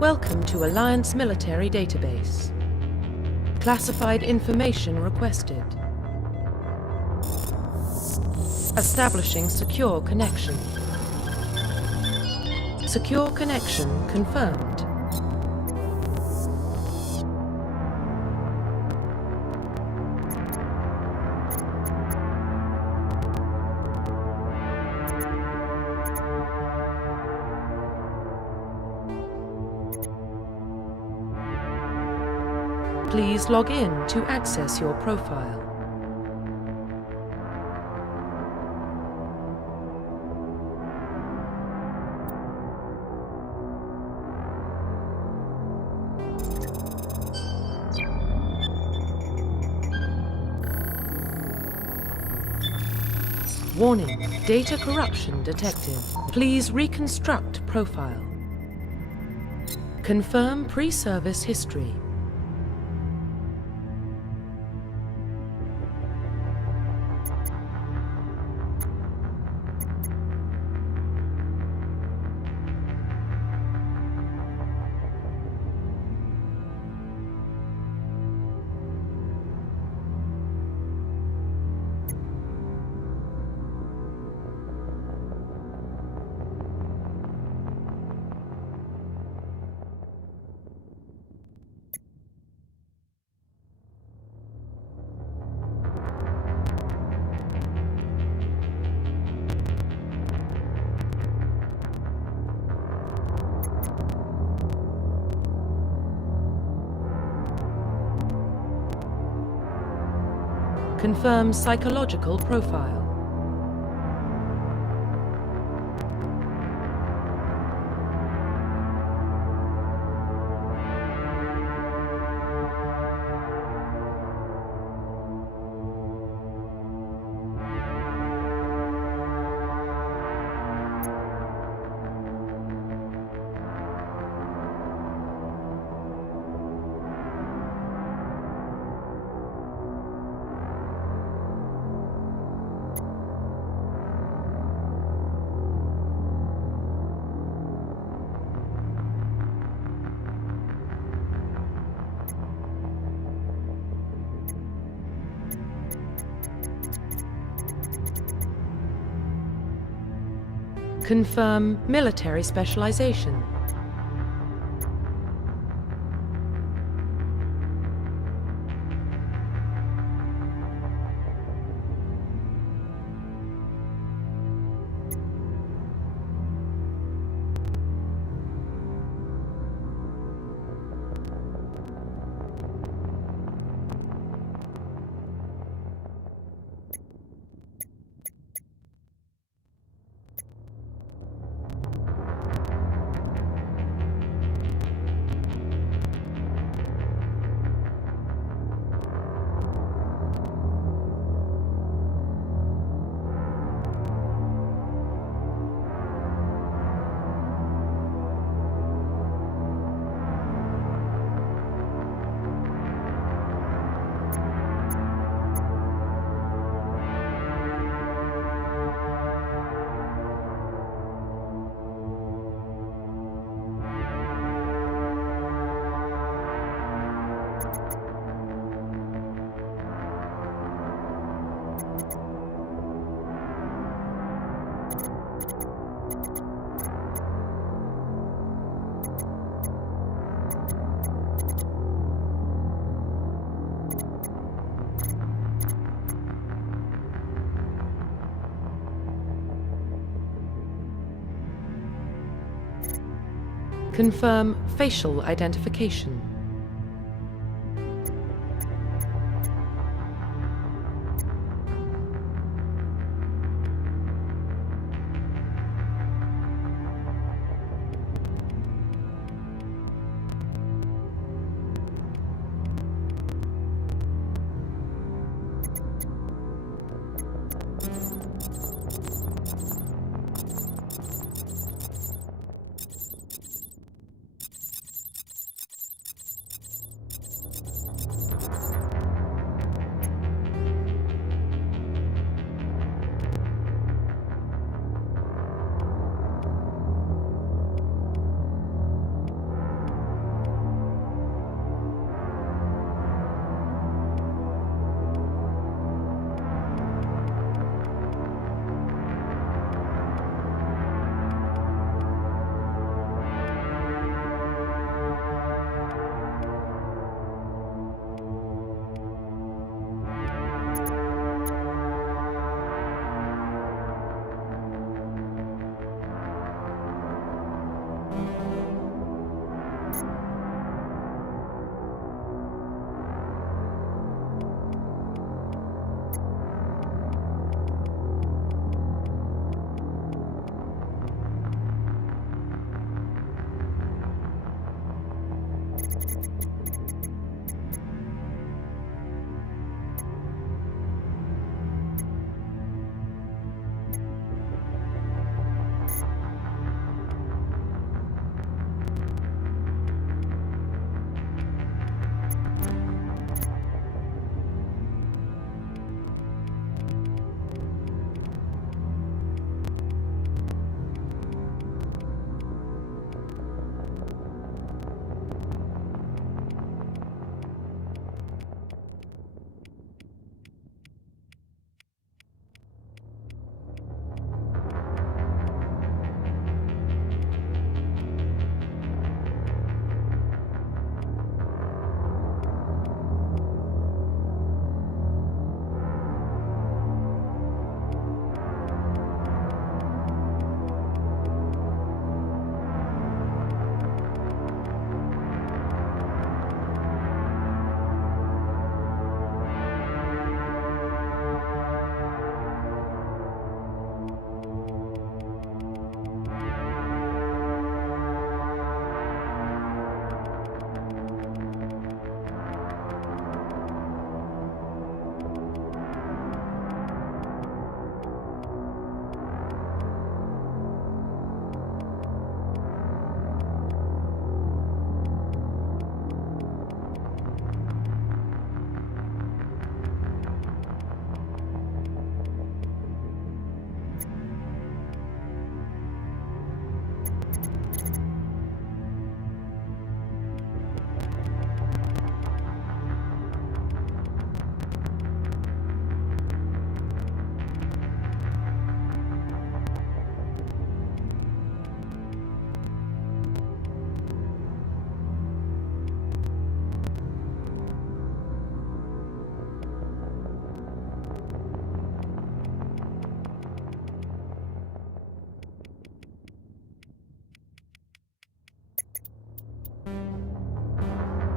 Welcome to Alliance Military Database. Classified information requested. Establishing secure connection. Secure connection confirmed. Please log in to access your profile. Warning, data corruption detected. Please reconstruct profile. Confirm pre-service history. Confirm psychological profile. Confirm military specialization. Confirm facial identification.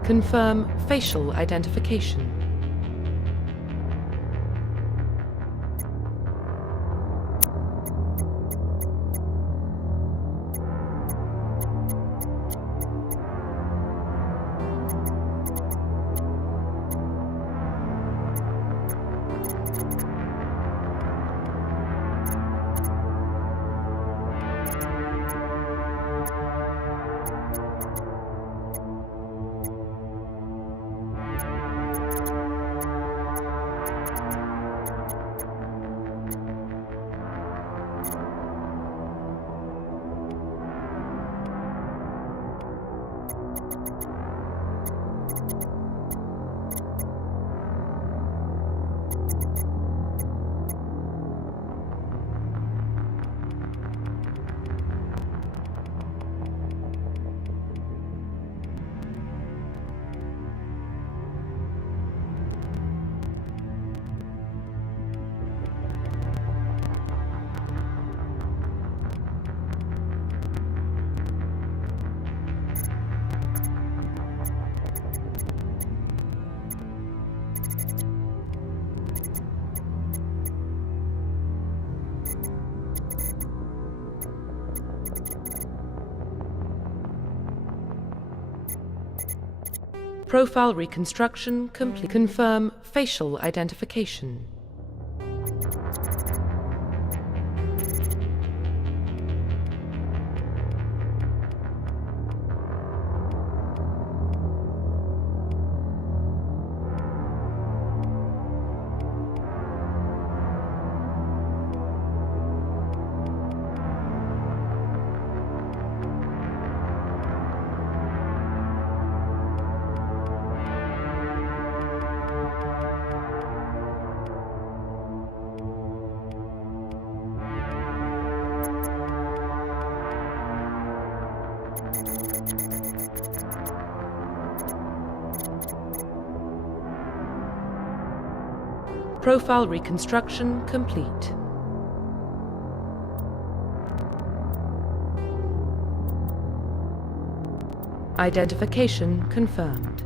Confirm facial identification. Profile reconstruction complete. Confirm facial identification. Profile reconstruction complete. Identification confirmed.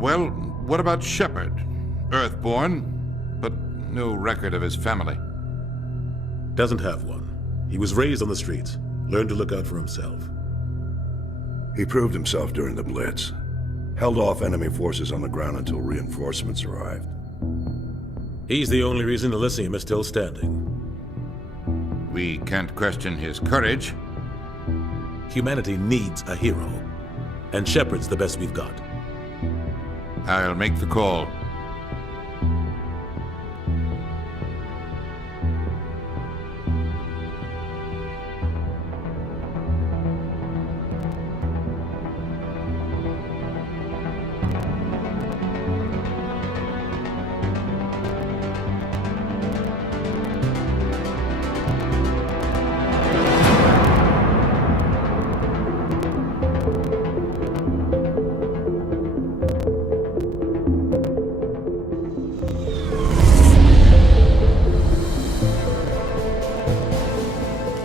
Well, what about Shepard? Earthborn, but no record of his family. Doesn't have one. He was raised on the streets, learned to look out for himself. He proved himself during the Blitz. Held off enemy forces on the ground until reinforcements arrived. He's the only reason Elysium is still standing. We can't question his courage. Humanity needs a hero, and Shepard's the best we've got. I'll make the call.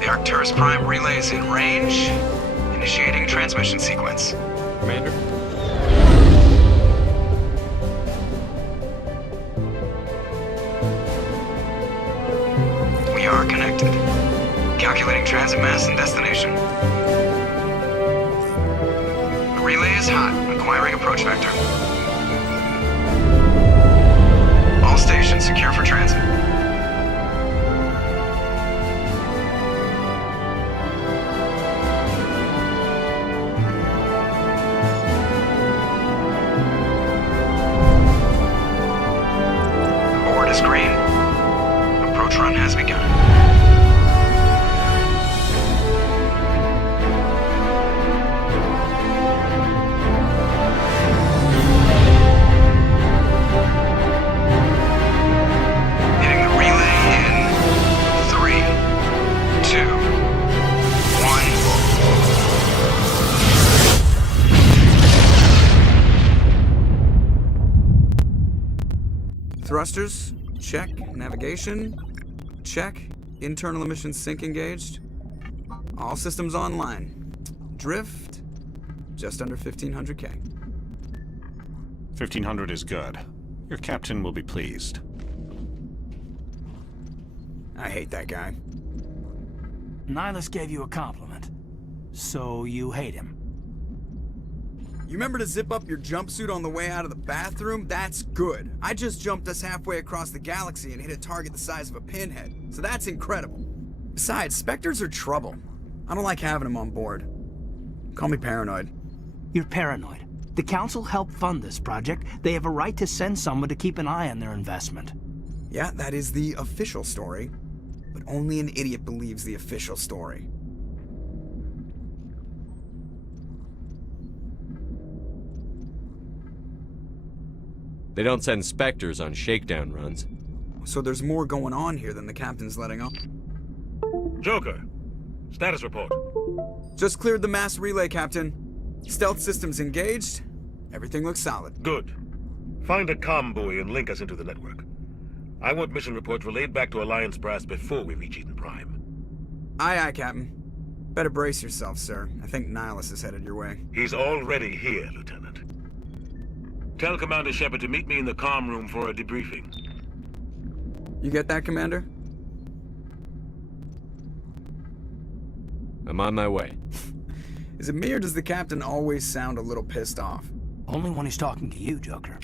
Arcturus Prime relays in range. Initiating transmission sequence. Commander? We are connected. Calculating transit mass and destination. The relay is hot. Acquiring approach vector. All stations secure for transit. Board is green. Approach run has begun. Hitting the relay in 3, 2, 1. Thrusters, check. Navigation, check. Internal emission sink engaged. All systems online. Drift, just under 1500K. 1500 is good. Your captain will be pleased. I hate that guy. Nihilus gave you a compliment. So you hate him. You remember to zip up your jumpsuit on the way out of the bathroom? That's good. I just jumped us halfway across the galaxy and hit a target the size of a pinhead, so that's incredible. Besides, Spectres are trouble. I don't like having them on board. Call me paranoid. You're paranoid. The Council helped fund this project. They have a right to send someone to keep an eye on their investment. Yeah, that is the official story. But only an idiot believes the official story. They don't send Spectres on shakedown runs. So there's more going on here than the captain's letting on. Joker, status report. Just cleared the mass relay, Captain. Stealth systems engaged. Everything looks solid. Good. Find a comm buoy and link us into the network. I want mission reports relayed back to Alliance Brass before we reach Eden Prime. Aye, aye, Captain. Better brace yourself, sir. I think Nihilus is headed your way. He's already here, Lieutenant. Tell Commander Shepard to meet me in the comm room for a debriefing. You get that, Commander? I'm on my way. Is it me or does the Captain always sound a little pissed off? Only when he's talking to you, Joker.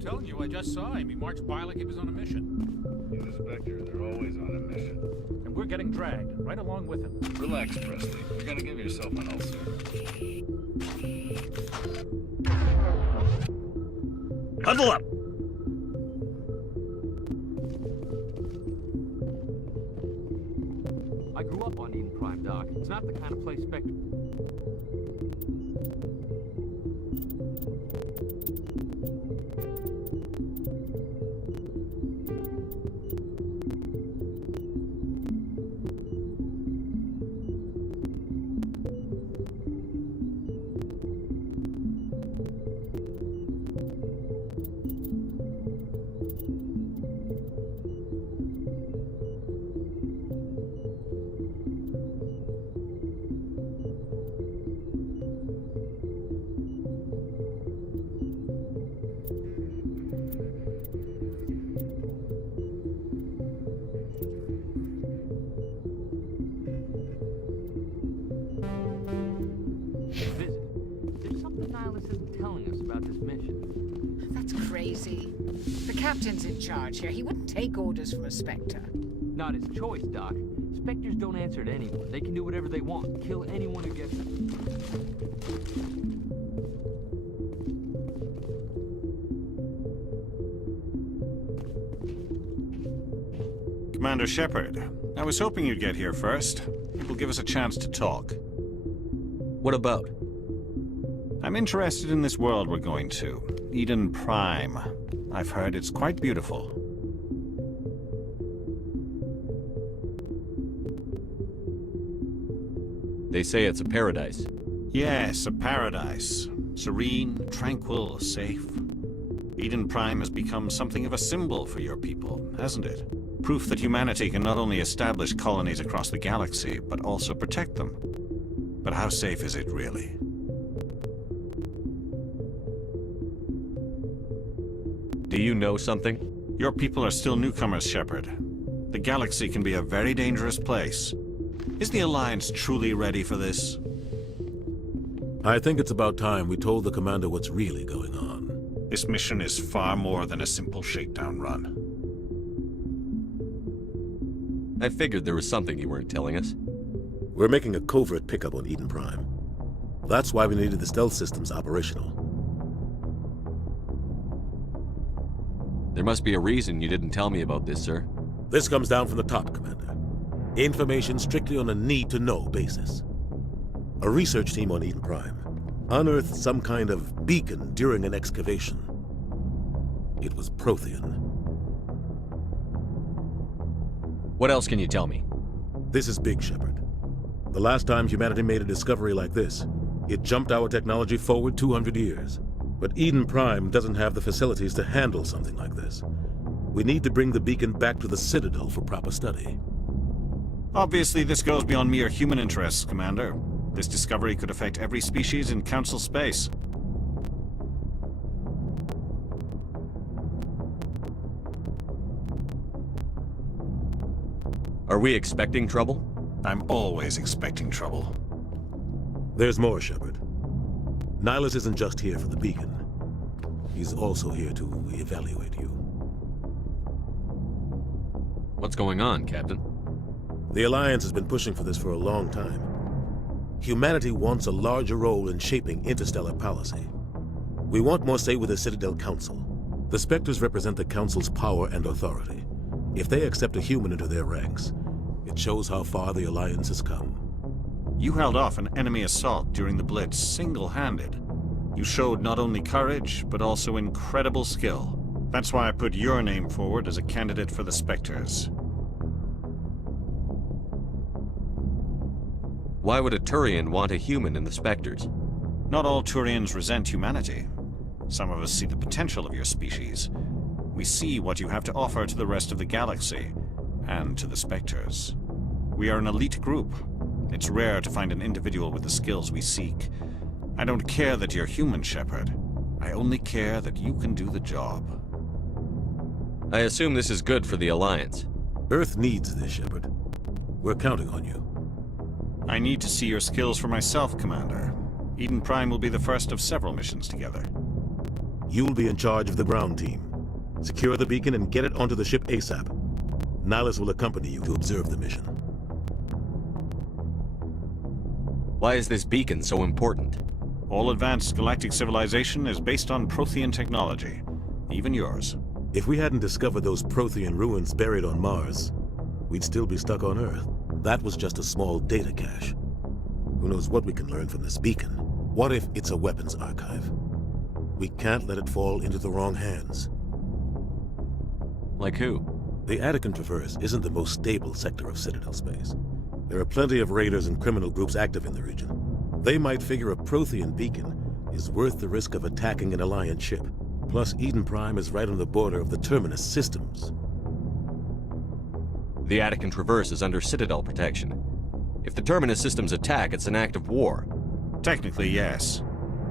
Telling you, I just saw him. He marched by like he was on a mission. He's a Spectre. They're always on a mission. And we're getting dragged, right along with him. Relax, Presley. You're gonna give yourself an ulcer. Huddle up! I grew up on Eden Prime, Doc. It's not the kind of place Spectre... There's something Nihilus isn't telling us about this mission. That's crazy. The captain's in charge here. He wouldn't take orders from a Spectre. Not his choice, Doc. Spectres don't answer to anyone. They can do whatever they want. Kill anyone who gets them. Commander Shepard, I was hoping you'd get here first. It will give us a chance to talk. What about? I'm interested in this world we're going to, Eden Prime. I've heard it's quite beautiful. They say it's a paradise. Yes, a paradise. Serene, tranquil, safe. Eden Prime has become something of a symbol for your people, hasn't it? Proof that humanity can not only establish colonies across the galaxy, but also protect them. But how safe is it really? Do you know something? Your people are still newcomers, Shepard. The galaxy can be a very dangerous place. Is the Alliance truly ready for this? I think it's about time we told the Commander what's really going on. This mission is far more than a simple shakedown run. I figured there was something you weren't telling us. We're making a covert pickup on Eden Prime. That's why we needed the stealth systems operational. There must be a reason you didn't tell me about this, sir. This comes down from the top, Commander. Information strictly on a need-to-know basis. A research team on Eden Prime unearthed some kind of beacon during an excavation. It was Prothean. What else can you tell me? This is big, Shepard. The last time humanity made a discovery like this, it jumped our technology forward 200 years. But Eden Prime doesn't have the facilities to handle something like this. We need to bring the beacon back to the Citadel for proper study. Obviously, this goes beyond mere human interests, Commander. This discovery could affect every species in Council space. Are we expecting trouble? I'm always expecting trouble. There's more, Shepard. Nihilus isn't just here for the beacon. He's also here to evaluate you. What's going on, Captain? The Alliance has been pushing for this for a long time. Humanity wants a larger role in shaping interstellar policy. We want more say with the Citadel Council. The Spectres represent the Council's power and authority. If they accept a human into their ranks, it shows how far the Alliance has come. You held off an enemy assault during the Blitz single-handed. You showed not only courage, but also incredible skill. That's why I put your name forward as a candidate for the Spectres. Why would a Turian want a human in the Spectres? Not all Turians resent humanity. Some of us see the potential of your species. We see what you have to offer to the rest of the galaxy, and to the Spectres. We are an elite group. It's rare to find an individual with the skills we seek. I don't care that you're human, Shepard. I only care that you can do the job. I assume this is good for the Alliance. Earth needs this, Shepard. We're counting on you. I need to see your skills for myself, Commander. Eden Prime will be the first of several missions together. You'll be in charge of the ground team. Secure the beacon and get it onto the ship ASAP. Nihilus will accompany you to observe the mission. Why is this beacon so important? All advanced galactic civilization is based on Prothean technology. Even yours. If we hadn't discovered those Prothean ruins buried on Mars, we'd still be stuck on Earth. That was just a small data cache. Who knows what we can learn from this beacon? What if it's a weapons archive? We can't let it fall into the wrong hands. Like who? The Attican Traverse isn't the most stable sector of Citadel space. There are plenty of raiders and criminal groups active in the region. They might figure a Prothean beacon is worth the risk of attacking an Alliance ship. Plus, Eden Prime is right on the border of the Terminus systems. The Attican Traverse is under Citadel protection. If the Terminus systems attack, it's an act of war. Technically, yes.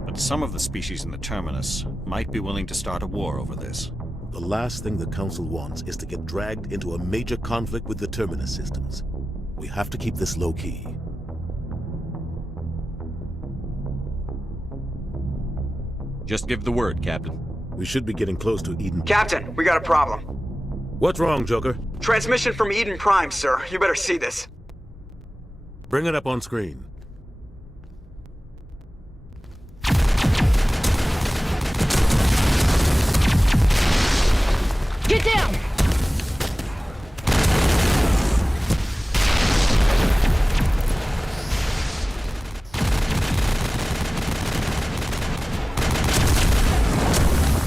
But some of the species in the Terminus might be willing to start a war over this. The last thing the Council wants is to get dragged into a major conflict with the Terminus systems. We have to keep this low-key. Just give the word, Captain. We should be getting close to Eden. Captain, we got a problem. What's wrong, Joker? Transmission from Eden Prime, sir. You better see this. Bring it up on screen. Get down!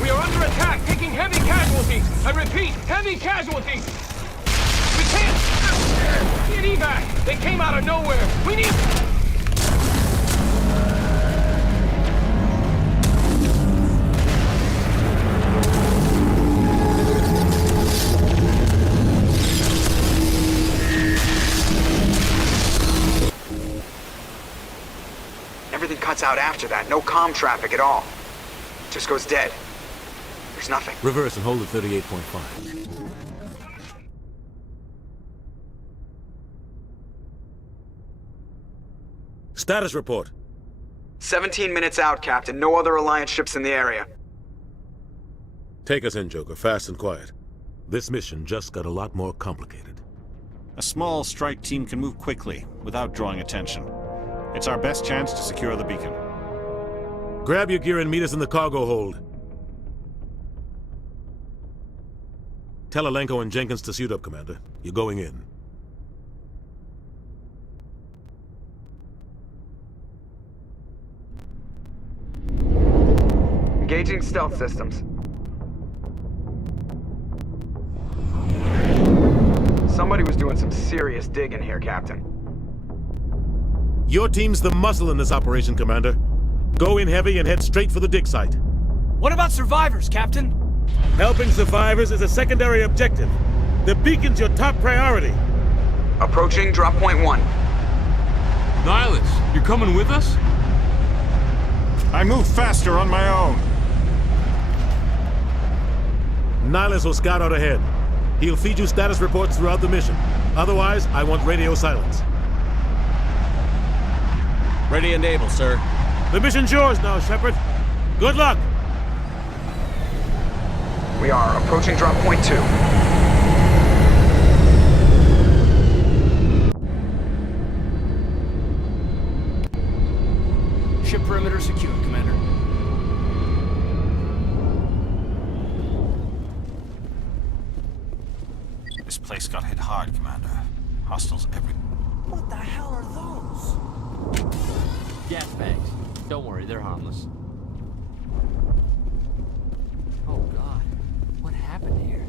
We are under attack, taking heavy casualties. I repeat, heavy casualties. We can't get evac. They came out of nowhere. We need... Everything cuts out after that. No comm traffic at all. Just goes dead. There's nothing. Reverse and hold at 38.5. Status report. 17 minutes out, Captain. No other Alliance ships in the area. Take us in, Joker, fast and quiet. This mission just got a lot more complicated. A small strike team can move quickly, without drawing attention. It's our best chance to secure the beacon. Grab your gear and meet us in the cargo hold. Tell Alenko and Jenkins to suit up, Commander. You're going in. Engaging stealth systems. Somebody was doing some serious digging here, Captain. Your team's the muscle in this operation, Commander. Go in heavy and head straight for the dig site. What about survivors, Captain? Helping survivors is a secondary objective. The beacon's your top priority. Approaching drop point 1. Nihilus, you're coming with us? I move faster on my own. Nihilus will scout out ahead. He'll feed you status reports throughout the mission. Otherwise, I want radio silence. Ready and able, sir. The mission's yours now, Shepard. Good luck! We are approaching drop point 2. Ship perimeter secure, Commander. This place got hit hard, Commander. Hostiles every... What the hell are those? Gas bags. Don't worry, they're harmless. Oh God, what happened here?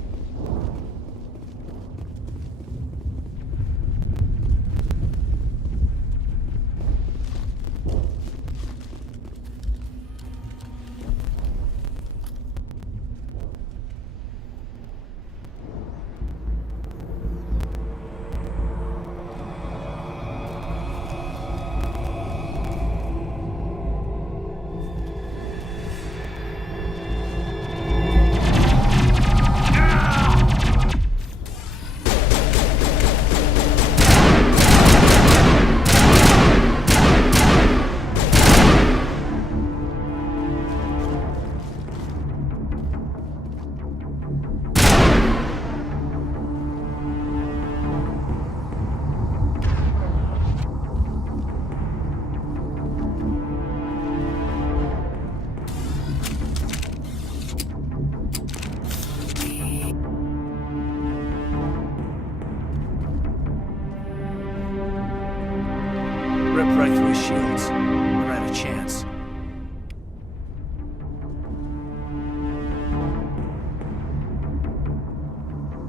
shields. Never had a chance.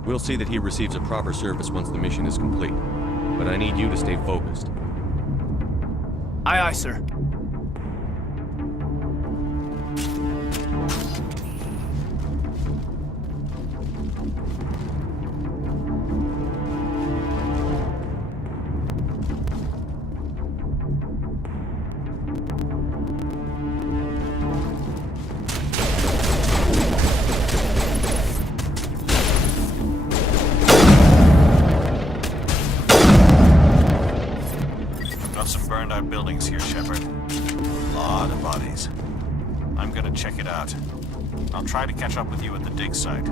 We'll see that he receives a proper service once the mission is complete. But I need you to stay focused. Aye, aye, sir. Burned out buildings here, Shepard. Lot of bodies. I'm gonna check it out. I'll try to catch up with you at the dig site.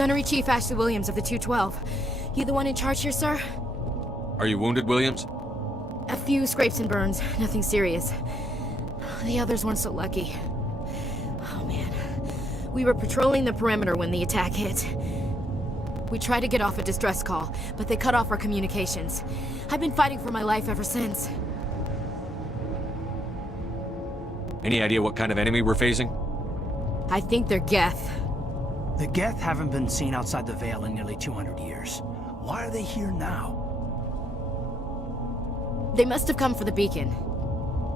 Gunnery Chief Ashley Williams of the 212. You the one in charge here, sir? Are you wounded, Williams? A few scrapes and burns, nothing serious. The others weren't so lucky. Oh man. We were patrolling the perimeter when the attack hit. We tried to get off a distress call, but they cut off our communications. I've been fighting for my life ever since. Any idea what kind of enemy we're facing? I think they're Geth. The Geth haven't been seen outside the Veil in nearly 200 years. Why are they here now? They must have come for the beacon.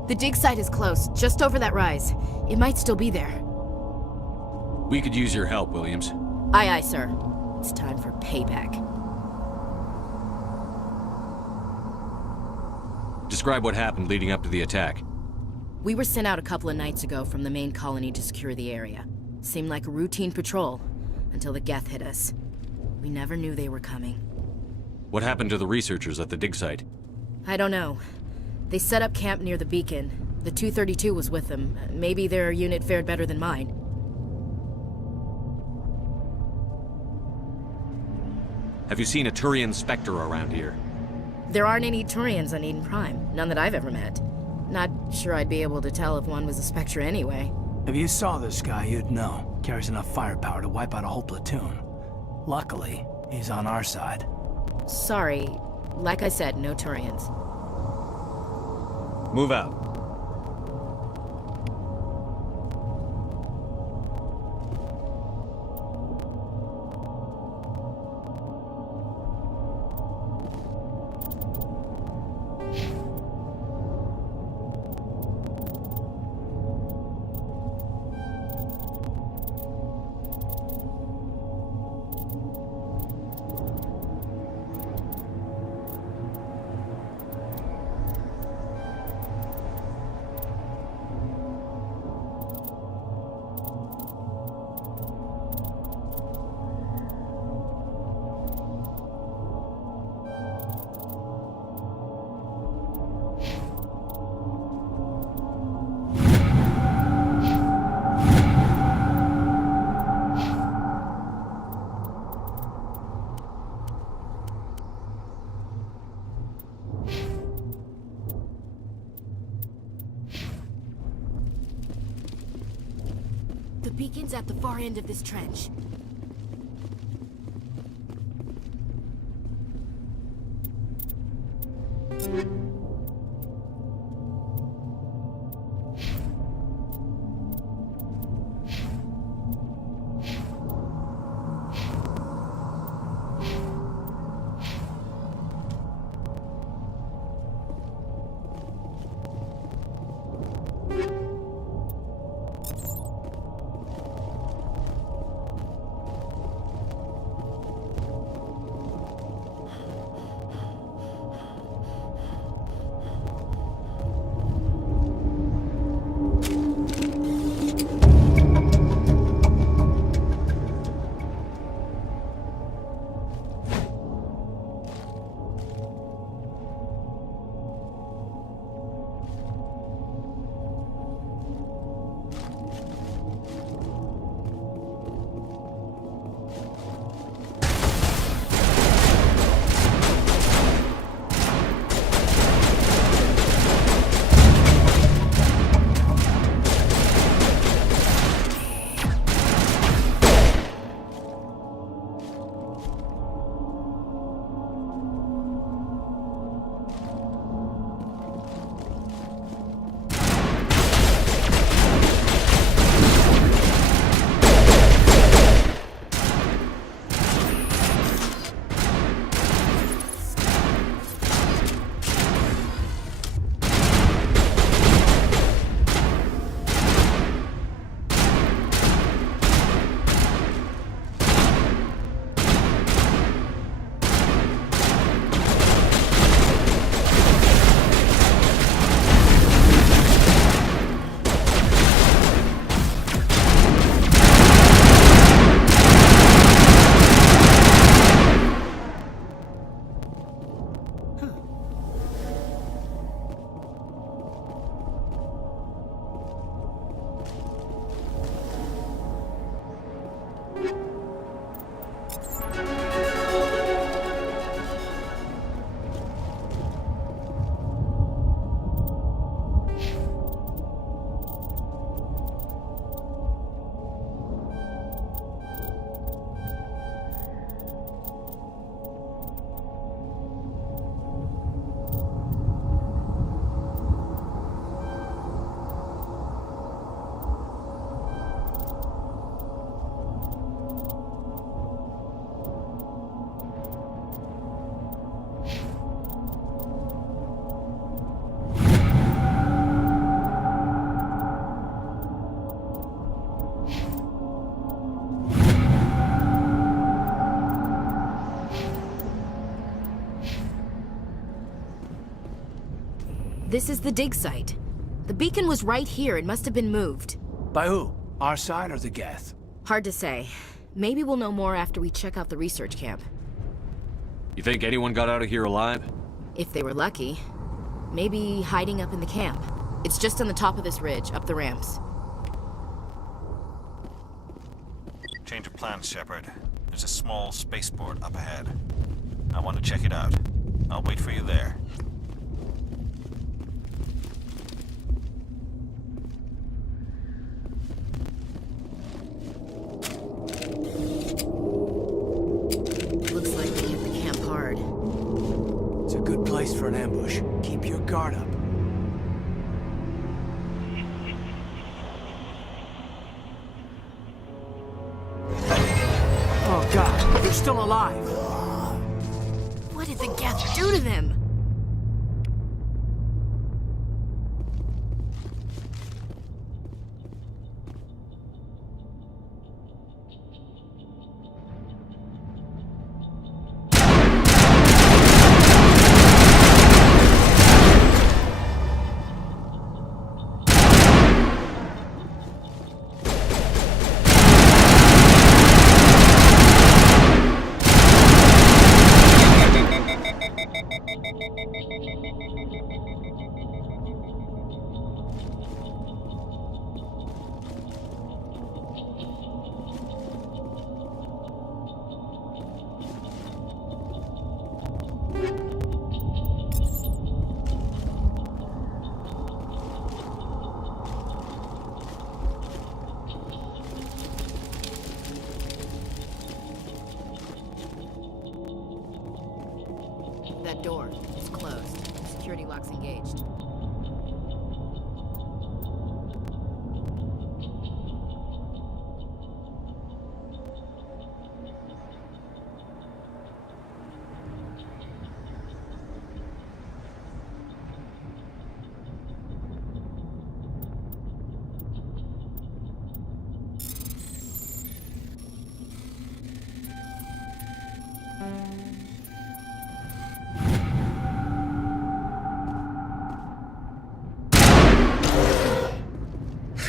The dig site is close, just over that rise. It might still be there. We could use your help, Williams. Aye, aye, sir. It's time for payback. Describe what happened leading up to the attack. We were sent out a couple of nights ago from the main colony to secure the area. Seemed like a routine patrol, until the Geth hit us. We never knew they were coming. What happened to the researchers at the dig site? I don't know. They set up camp near the beacon. The 232 was with them. Maybe their unit fared better than mine. Have you seen a Turian Spectre around here? There aren't any Turians on Eden Prime. None that I've ever met. Not sure I'd be able to tell if one was a Spectre anyway. If you saw this guy, you'd know. Carries enough firepower to wipe out a whole platoon. Luckily, he's on our side. Sorry. Like I said, no Turians. Move out. The beacon's at the far end of this trench. This is the dig site. The beacon was right here. It must have been moved. By who? Our side or the Geth? Hard to say. Maybe we'll know more after we check out the research camp. You think anyone got out of here alive? If they were lucky. Maybe hiding up in the camp. It's just on the top of this ridge, up the ramps. Change of plans, Shepard. There's a small spaceport up ahead. I want to check it out. I'll wait for you there. Looks like they hit the camp hard. It's a good place for an ambush. Keep your guard up. still alive. What did the Geth do to them? That door is closed. Security lock's engaged.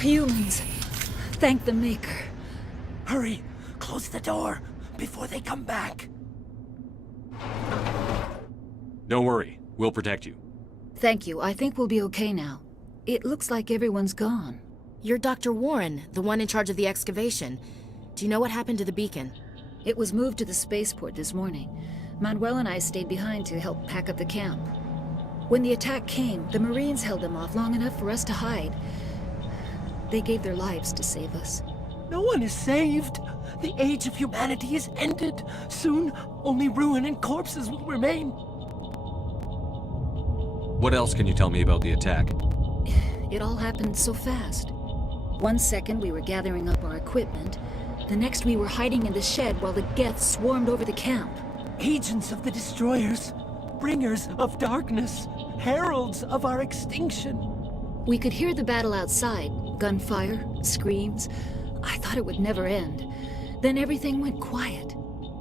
Humans. Thank the Maker. Hurry, close the door before they come back. Don't worry, we'll protect you. Thank you. I think we'll be okay now. It looks like everyone's gone. You're Dr. Warren, the one in charge of the excavation. Do you know what happened to the beacon? It was moved to the spaceport this morning. Manuel and I stayed behind to help pack up the camp. When the attack came, the Marines held them off long enough for us to hide. They gave their lives to save us. No one is saved. The age of humanity is ended. Soon, only ruin and corpses will remain. What else can you tell me about the attack? It all happened so fast. 1 second we were gathering up our equipment. The next we were hiding in the shed while the Geth swarmed over the camp. Agents of the destroyers. Bringers of darkness. Heralds of our extinction. We could hear the battle outside. Gunfire, screams. I thought it would never end. Then everything went quiet.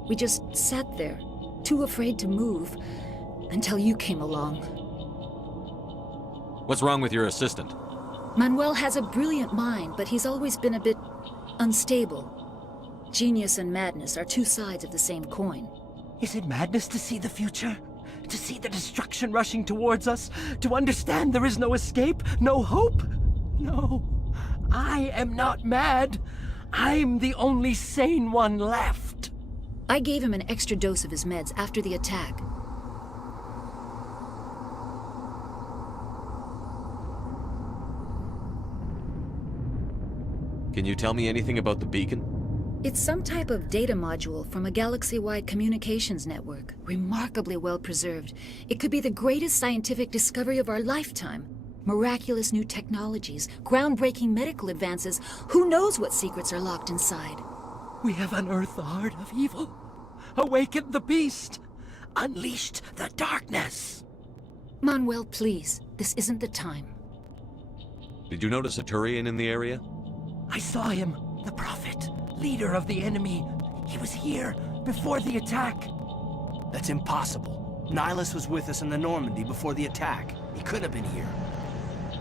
We just sat there, too afraid to move, until you came along. What's wrong with your assistant? Manuel has a brilliant mind, but he's always been a bit unstable. Genius and madness are two sides of the same coin. Is it madness to see the future? To see the destruction rushing towards us? To understand there is no escape? No hope? No. I am not mad. I'm the only sane one left. I gave him an extra dose of his meds after the attack. Can you tell me anything about the beacon? It's some type of data module from a galaxy-wide communications network. Remarkably well preserved. It could be the greatest scientific discovery of our lifetime. Miraculous new technologies, groundbreaking medical advances. Who knows what secrets are locked inside? We have unearthed the heart of evil, awakened the beast, unleashed the darkness. Manuel, please. This isn't the time. Did you notice a Turian in the area? I saw him, the prophet, leader of the enemy. He was here before the attack. That's impossible. Nihilus was with us in the Normandy before the attack. He couldn't have been here.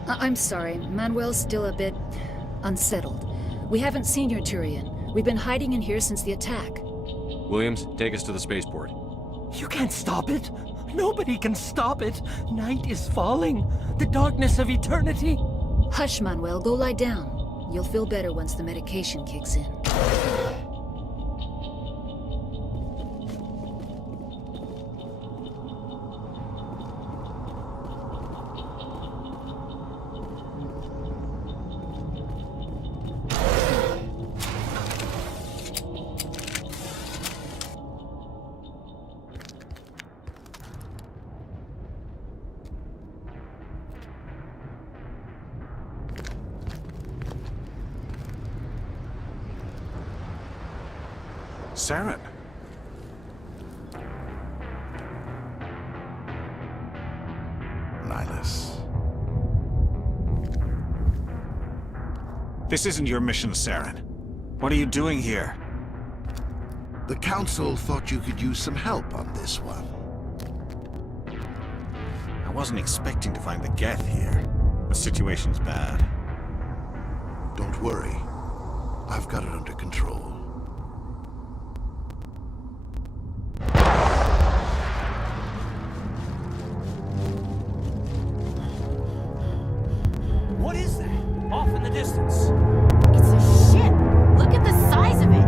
I'm sorry. Manuel's still a bit unsettled. We haven't seen your Turian. We've been hiding in here since the attack. Williams, take us to the spaceport. You can't stop it. Nobody can stop it. Night is falling. The darkness of eternity. Hush, Manuel. Go lie down. You'll feel better once the medication kicks in. Saren, This isn't your mission, Saren. What are you doing here? The Council thought you could use some help on this one. I wasn't expecting to find the Geth here. The situation's bad. Don't worry. I've got it under control. What is that? Off in the distance. It's a ship. Look at the size of it.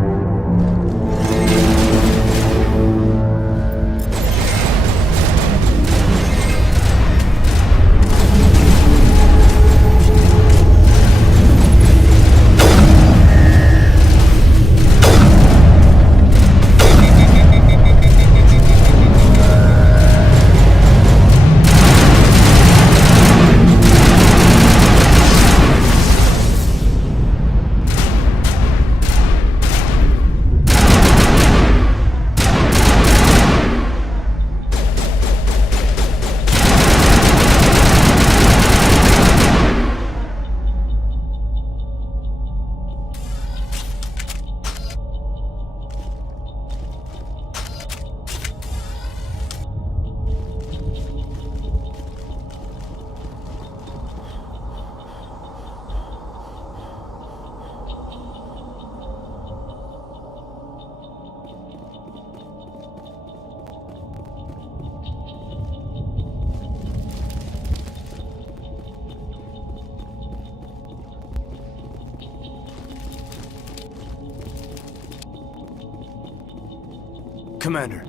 Commander,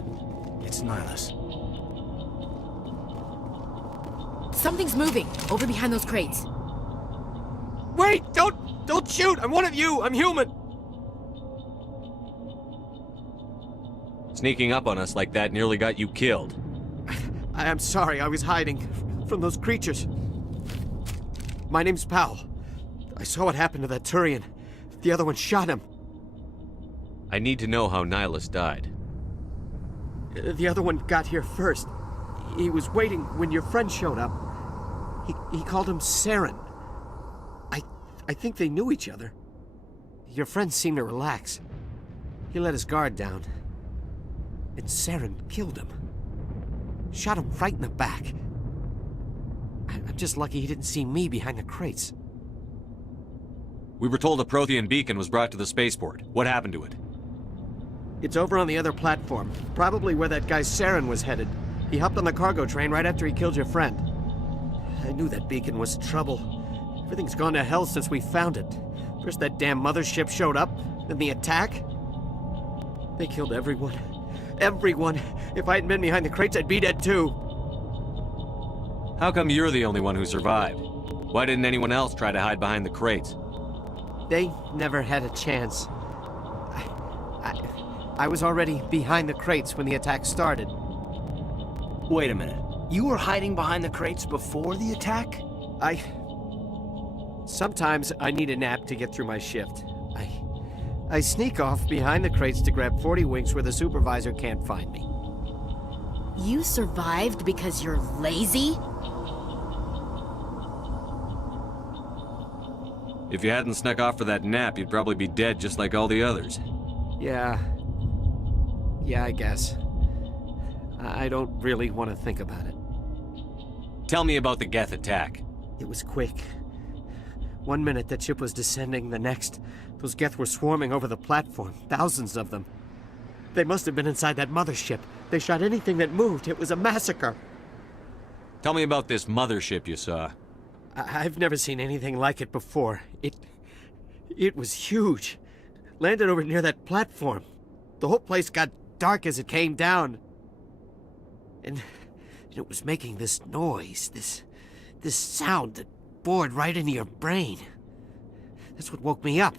it's Nihilus. Something's moving over behind those crates. Wait! Don't shoot! I'm one of you! I'm human! Sneaking up on us like that nearly got you killed. I'm sorry, I was hiding from those creatures. My name's Powell. I saw what happened to that Turian. The other one shot him. I need to know how Nihilus died. The other one got here first. He was waiting when your friend showed up. He called him Saren. I think they knew each other. Your friend seemed to relax. He let his guard down. And Saren killed him. Shot him right in the back. I'm just lucky he didn't see me behind the crates. We were told a Prothean beacon was brought to the spaceport. What happened to it? It's over on the other platform. Probably where that guy Saren was headed. He hopped on the cargo train right after he killed your friend. I knew that beacon was trouble. Everything's gone to hell since we found it. First that damn mothership showed up, then the attack. They killed everyone. Everyone! If I hadn't been behind the crates, I'd be dead too. How come you're the only one who survived? Why didn't anyone else try to hide behind the crates? They never had a chance. I was already behind the crates when the attack started. Wait a minute. You were hiding behind the crates before the attack? Sometimes I need a nap to get through my shift. I sneak off behind the crates to grab 40 winks where the supervisor can't find me. You survived because you're lazy? If you hadn't snuck off for that nap, you'd probably be dead just like all the others. Yeah, I guess. I don't really want to think about it. Tell me about the Geth attack. It was quick. 1 minute that ship was descending, the next, those Geth were swarming over the platform, thousands of them. They must have been inside that mothership. They shot anything that moved. It was a massacre. Tell me about this mothership you saw. I've never seen anything like it before. It was huge. Landed over near that platform. The whole place got dark as it came down. And it was making this noise, this sound that bored right into your brain. That's what woke me up.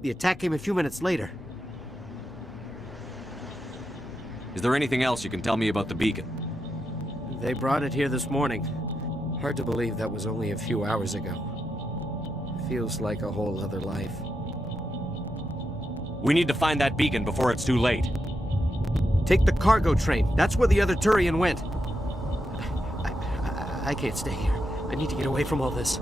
The attack came a few minutes later. Is there anything else you can tell me about the beacon? They brought it here this morning. Hard to believe that was only a few hours ago. Feels like a whole other life. We need to find that beacon before it's too late. Take the cargo train. That's where the other Turian went. I can't stay here. I need to get away from all this.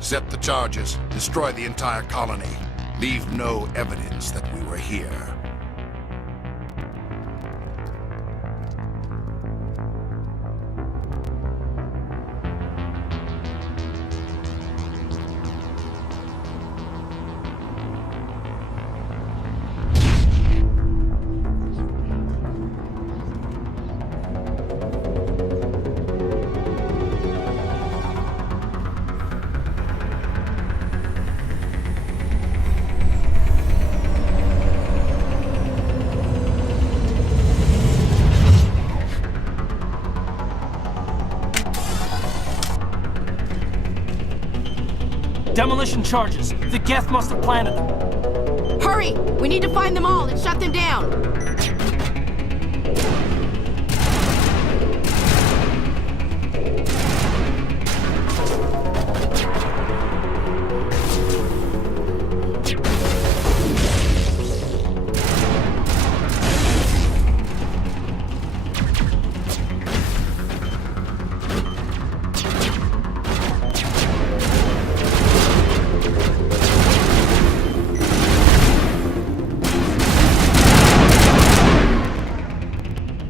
Set the charges, destroy the entire colony. Leave no evidence that we were here. Demolition charges. The Geth must have planted them. Hurry! We need to find them all and shut them down.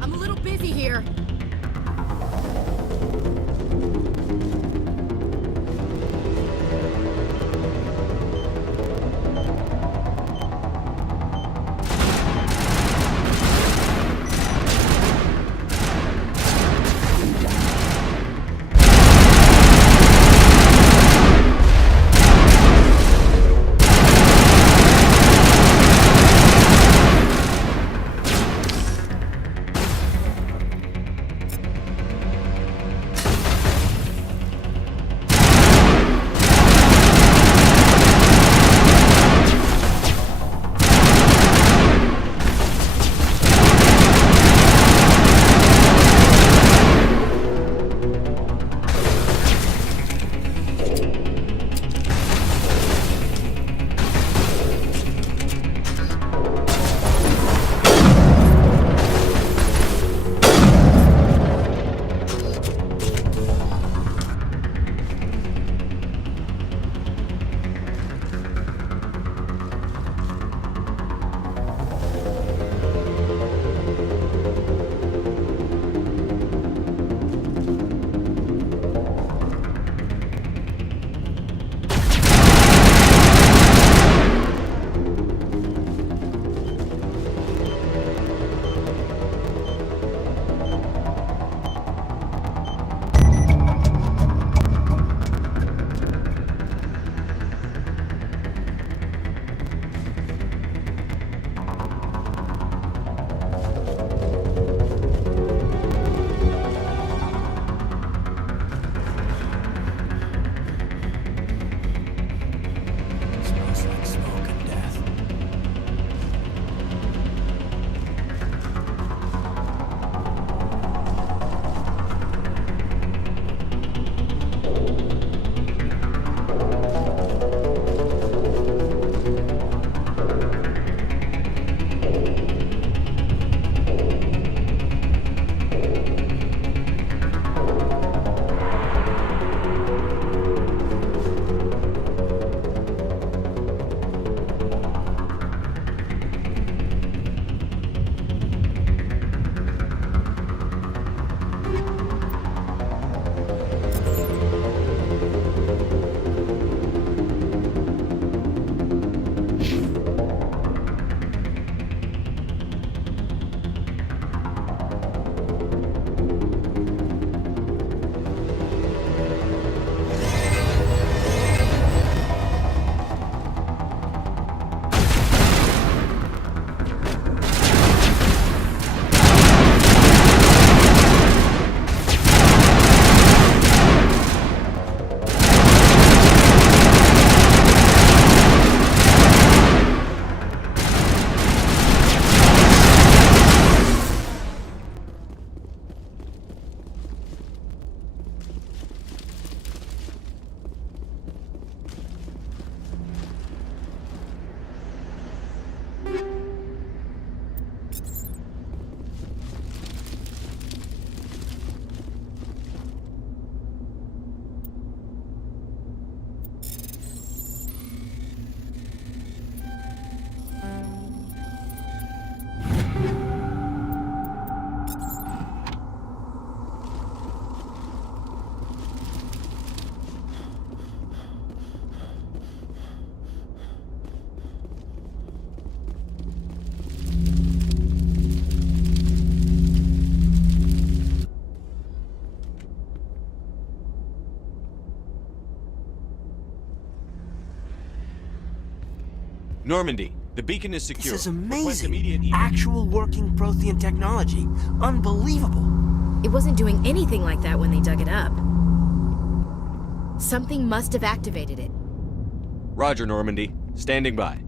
I'm a little busy here. Normandy, the beacon is secure. This is Request amazing. immediate Actual working Prothean technology. Unbelievable. It wasn't doing anything like that when they dug it up. Something must have activated it. Roger, Normandy. Standing by.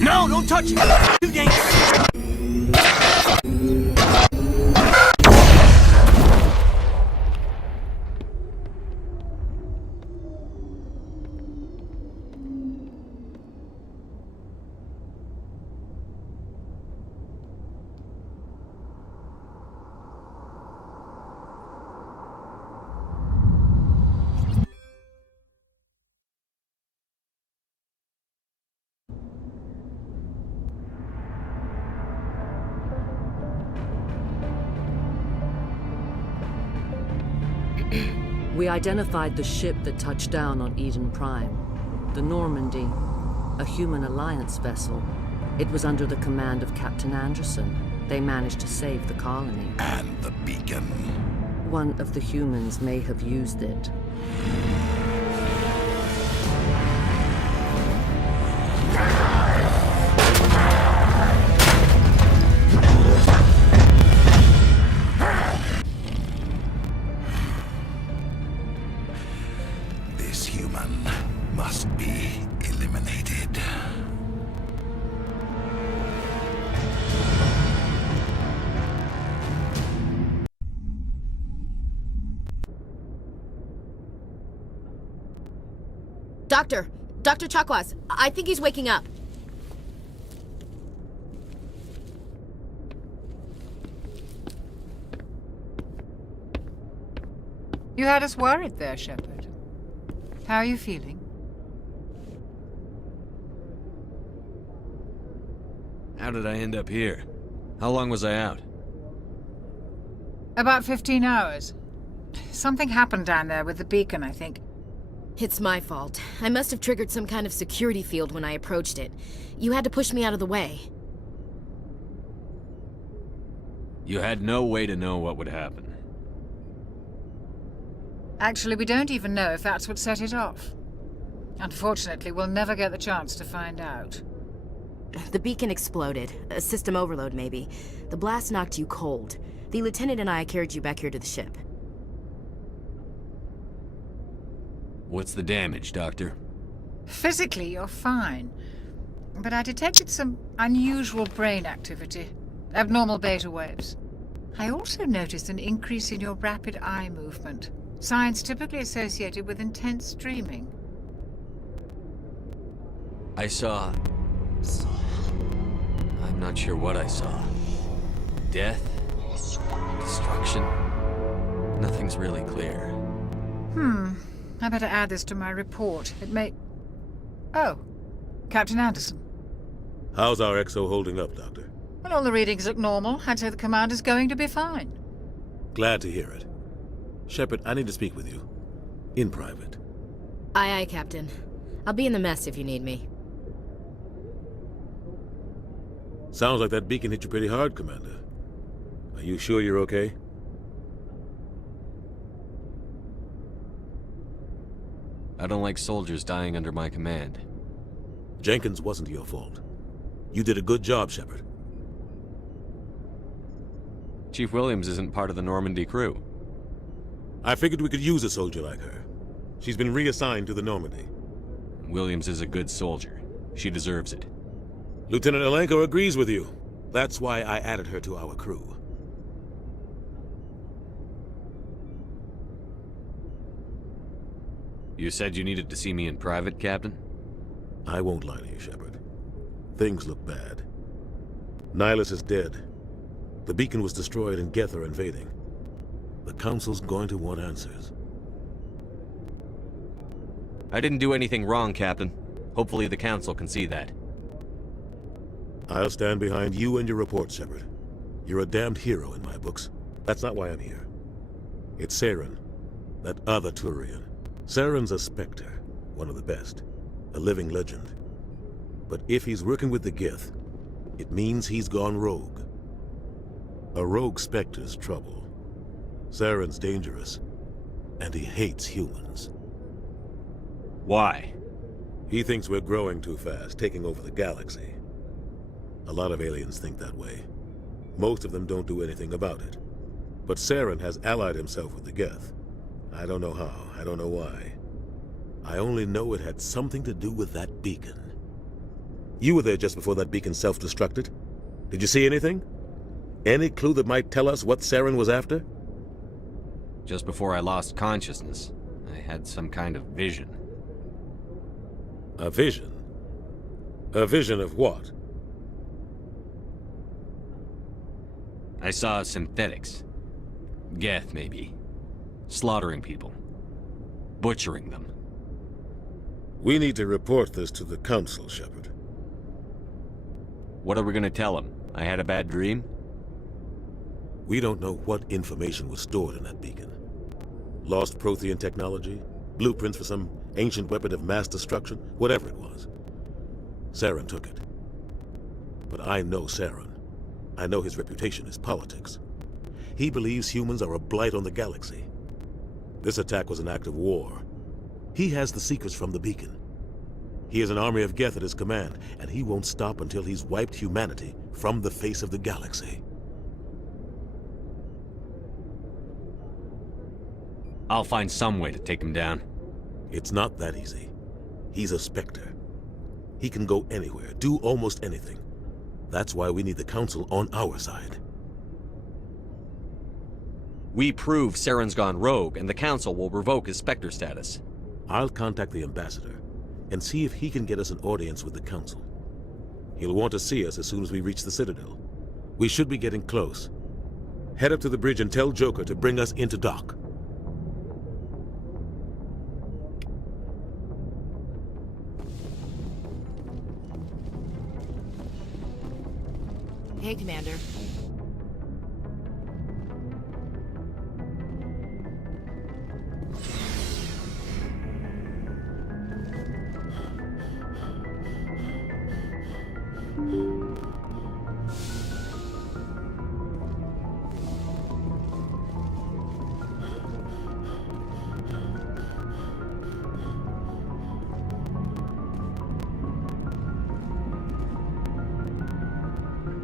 No, don't touch it! Too dangerous! We identified the ship that touched down on Eden Prime. The Normandy, a human alliance vessel. It was under the command of Captain Anderson. They managed to save the colony. And the beacon. One of the humans may have used it. This human must be eliminated. Dr. Chakwas, I think he's waking up. You had us worried there, Shepard. How are you feeling? How did I end up here? How long was I out? About 15 hours. Something happened down there with the beacon, I think. It's my fault. I must have triggered some kind of security field when I approached it. You had to push me out of the way. You had no way to know what would happen. Actually, we don't even know if that's what set it off. Unfortunately, we'll never get the chance to find out. The beacon exploded. A system overload, maybe. The blast knocked you cold. The lieutenant and I carried you back here to the ship. What's the damage, Doctor? Physically, you're fine. But I detected some unusual brain activity. Abnormal beta waves. I also noticed an increase in your rapid eye movement. Signs typically associated with intense dreaming. I saw... I'm not sure what I saw. Death? Destruction? Nothing's really clear. I better add this to my report. It may... Oh, Captain Anderson. How's our XO holding up, Doctor? Well, all the readings look normal. I'd say the commander's going to be fine. Glad to hear it. Shepard, I need to speak with you. In private. Aye, aye, Captain. I'll be in the mess if you need me. Sounds like that beacon hit you pretty hard, Commander. Are you sure you're okay? I don't like soldiers dying under my command. Jenkins wasn't your fault. You did a good job, Shepard. Chief Williams isn't part of the Normandy crew. I figured we could use a soldier like her. She's been reassigned to the Normandy. Williams is a good soldier. She deserves it. Lieutenant Alenko agrees with you. That's why I added her to our crew. You said you needed to see me in private, Captain? I won't lie to you, Shepard. Things look bad. Nihilus is dead. The beacon was destroyed and Geth are invading. The Council's going to want answers. I didn't do anything wrong, Captain. Hopefully the Council can see that. I'll stand behind you and your report, Shepard. You're a damned hero in my books. That's not why I'm here. It's Saren, that other Turian. Saren's a Spectre, one of the best, a living legend. But if he's working with the Geth, it means he's gone rogue. A rogue Spectre's trouble. Saren's dangerous, and he hates humans. Why? He thinks we're growing too fast, taking over the galaxy. A lot of aliens think that way. Most of them don't do anything about it. But Saren has allied himself with the Geth. I don't know how, I don't know why. I only know it had something to do with that beacon. You were there just before that beacon self-destructed. Did you see anything? Any clue that might tell us what Saren was after? Just before I lost consciousness, I had some kind of vision. A vision? A vision of what? I saw synthetics. Geth, maybe. Slaughtering people. Butchering them. We need to report this to the Council, Shepard. What are we gonna tell them? I had a bad dream? We don't know what information was stored in that beacon. Lost Prothean technology? Blueprints for some ancient weapon of mass destruction? Whatever it was. Saren took it. But I know Saren. I know his reputation is politics. He believes humans are a blight on the galaxy. This attack was an act of war. He has the secrets from the beacon. He has an army of Geth at his command, and he won't stop until he's wiped humanity from the face of the galaxy. I'll find some way to take him down. It's not that easy. He's a Spectre. He can go anywhere, do almost anything. That's why we need the Council on our side. We prove Saren's gone rogue, and the Council will revoke his Spectre status. I'll contact the Ambassador and see if he can get us an audience with the Council. He'll want to see us as soon as we reach the Citadel. We should be getting close. Head up to the bridge and tell Joker to bring us into dock. Hey, Commander.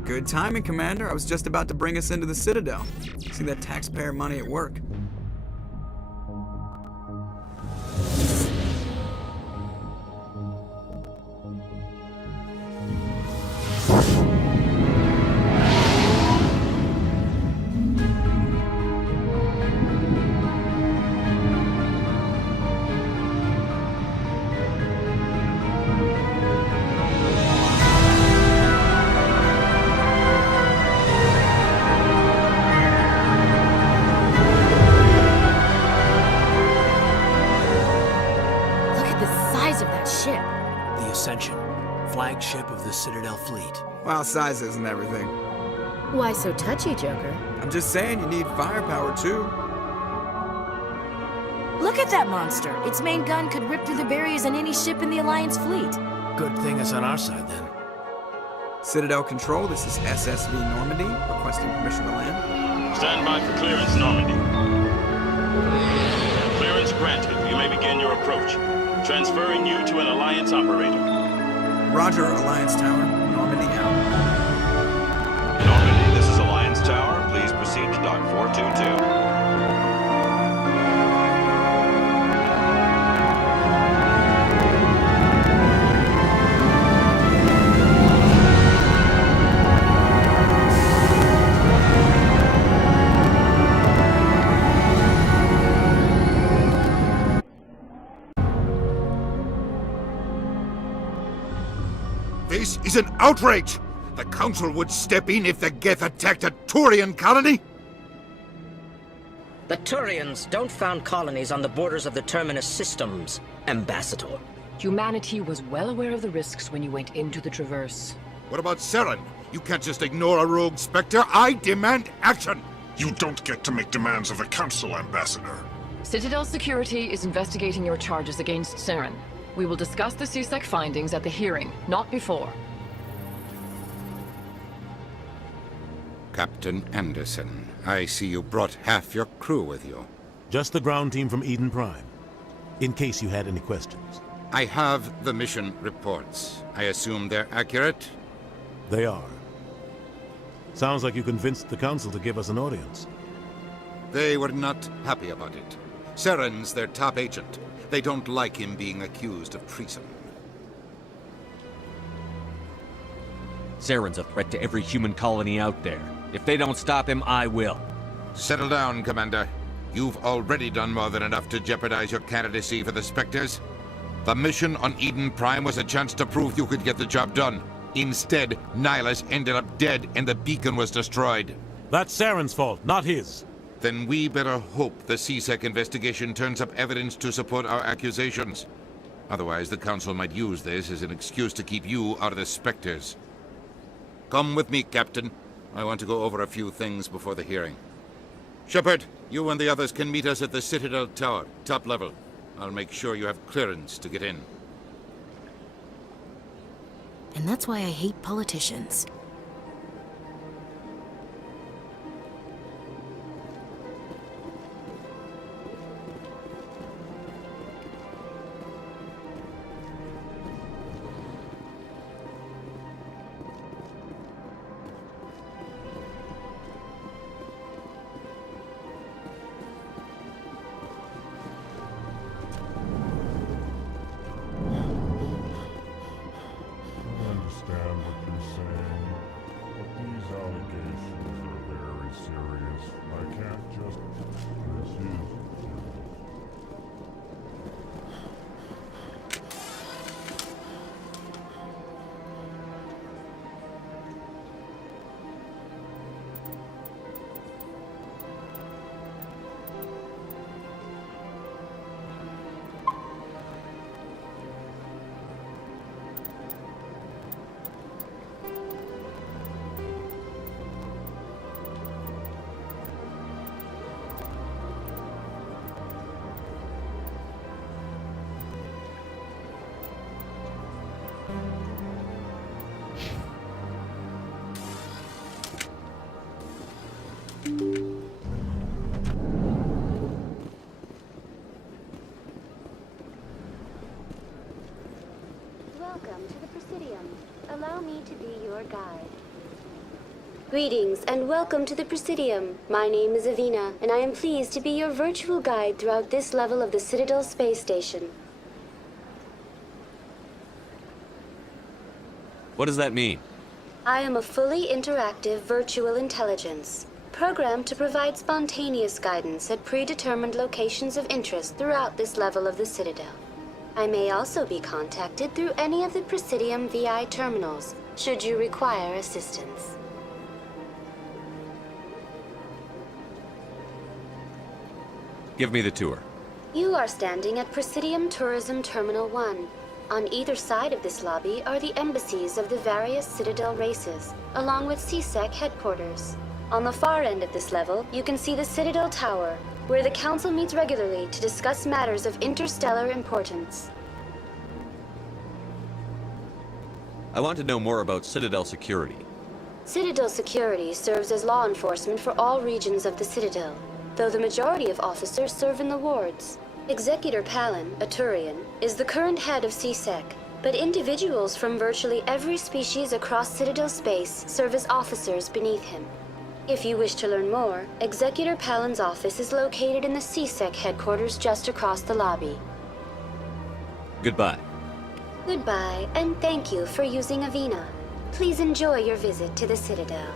Good timing, Commander. I was just about to bring us into the Citadel. See that taxpayer money at work. Flagship of the Citadel fleet. Well, size isn't everything. Why so touchy, Joker? I'm just saying you need firepower, too. Look at that monster! Its main gun could rip through the barriers in any ship in the Alliance fleet. Good thing it's on our side, then. Citadel Control, this is SSV Normandy, requesting permission to land. Stand by for clearance, Normandy. Clearance granted. You may begin your approach. Transferring you to an Alliance operator. Roger, Alliance Tower. Normandy out. Normandy, this is Alliance Tower. Please proceed to Dock 422. This is an outrage! The Council would step in if the Geth attacked a Turian colony? The Turians don't found colonies on the borders of the Terminus systems, Ambassador. Humanity was well aware of the risks when you went into the Traverse. What about Saren? You can't just ignore a rogue Spectre. I demand action! You don't get to make demands of the Council, Ambassador. Citadel Security is investigating your charges against Saren. We will discuss the CSEC findings at the hearing, not before. Captain Anderson, I see you brought half your crew with you. Just the ground team from Eden Prime, in case you had any questions. I have the mission reports. I assume they're accurate? They are. Sounds like you convinced the Council to give us an audience. They were not happy about it. Saren's their top agent. They don't like him being accused of treason. Saren's a threat to every human colony out there. If they don't stop him, I will. Settle down, Commander. You've already done more than enough to jeopardize your candidacy for the Spectres. The mission on Eden Prime was a chance to prove you could get the job done. Instead, Nihilus ended up dead and the beacon was destroyed. That's Saren's fault, not his. Then we better hope the CSEC investigation turns up evidence to support our accusations. Otherwise, the Council might use this as an excuse to keep you out of the Spectres. Come with me, Captain. I want to go over a few things before the hearing. Shepard, you and the others can meet us at the Citadel Tower, top level. I'll make sure you have clearance to get in. And that's why I hate politicians. Welcome to the Presidium. Allow me to be your guide. Greetings and welcome to the Presidium. My name is Avina, and I am pleased to be your virtual guide throughout this level of the Citadel Space Station. What does that mean? I am a fully interactive virtual intelligence, programmed to provide spontaneous guidance at predetermined locations of interest throughout this level of the Citadel. I may also be contacted through any of the Presidium VI terminals, should you require assistance. Give me the tour. You are standing at Presidium Tourism Terminal 1. On either side of this lobby are the embassies of the various Citadel races, along with CSEC headquarters. On the far end of this level, you can see the Citadel Tower, where the Council meets regularly to discuss matters of interstellar importance. I want to know more about Citadel security. Citadel Security serves as law enforcement for all regions of the Citadel, though the majority of officers serve in the wards. Executor Palin, a Turian, is the current head of CSEC, but individuals from virtually every species across Citadel space serve as officers beneath him. If you wish to learn more, Executor Palin's office is located in the CSEC headquarters just across the lobby. Goodbye. Goodbye, and thank you for using Avina. Please enjoy your visit to the Citadel.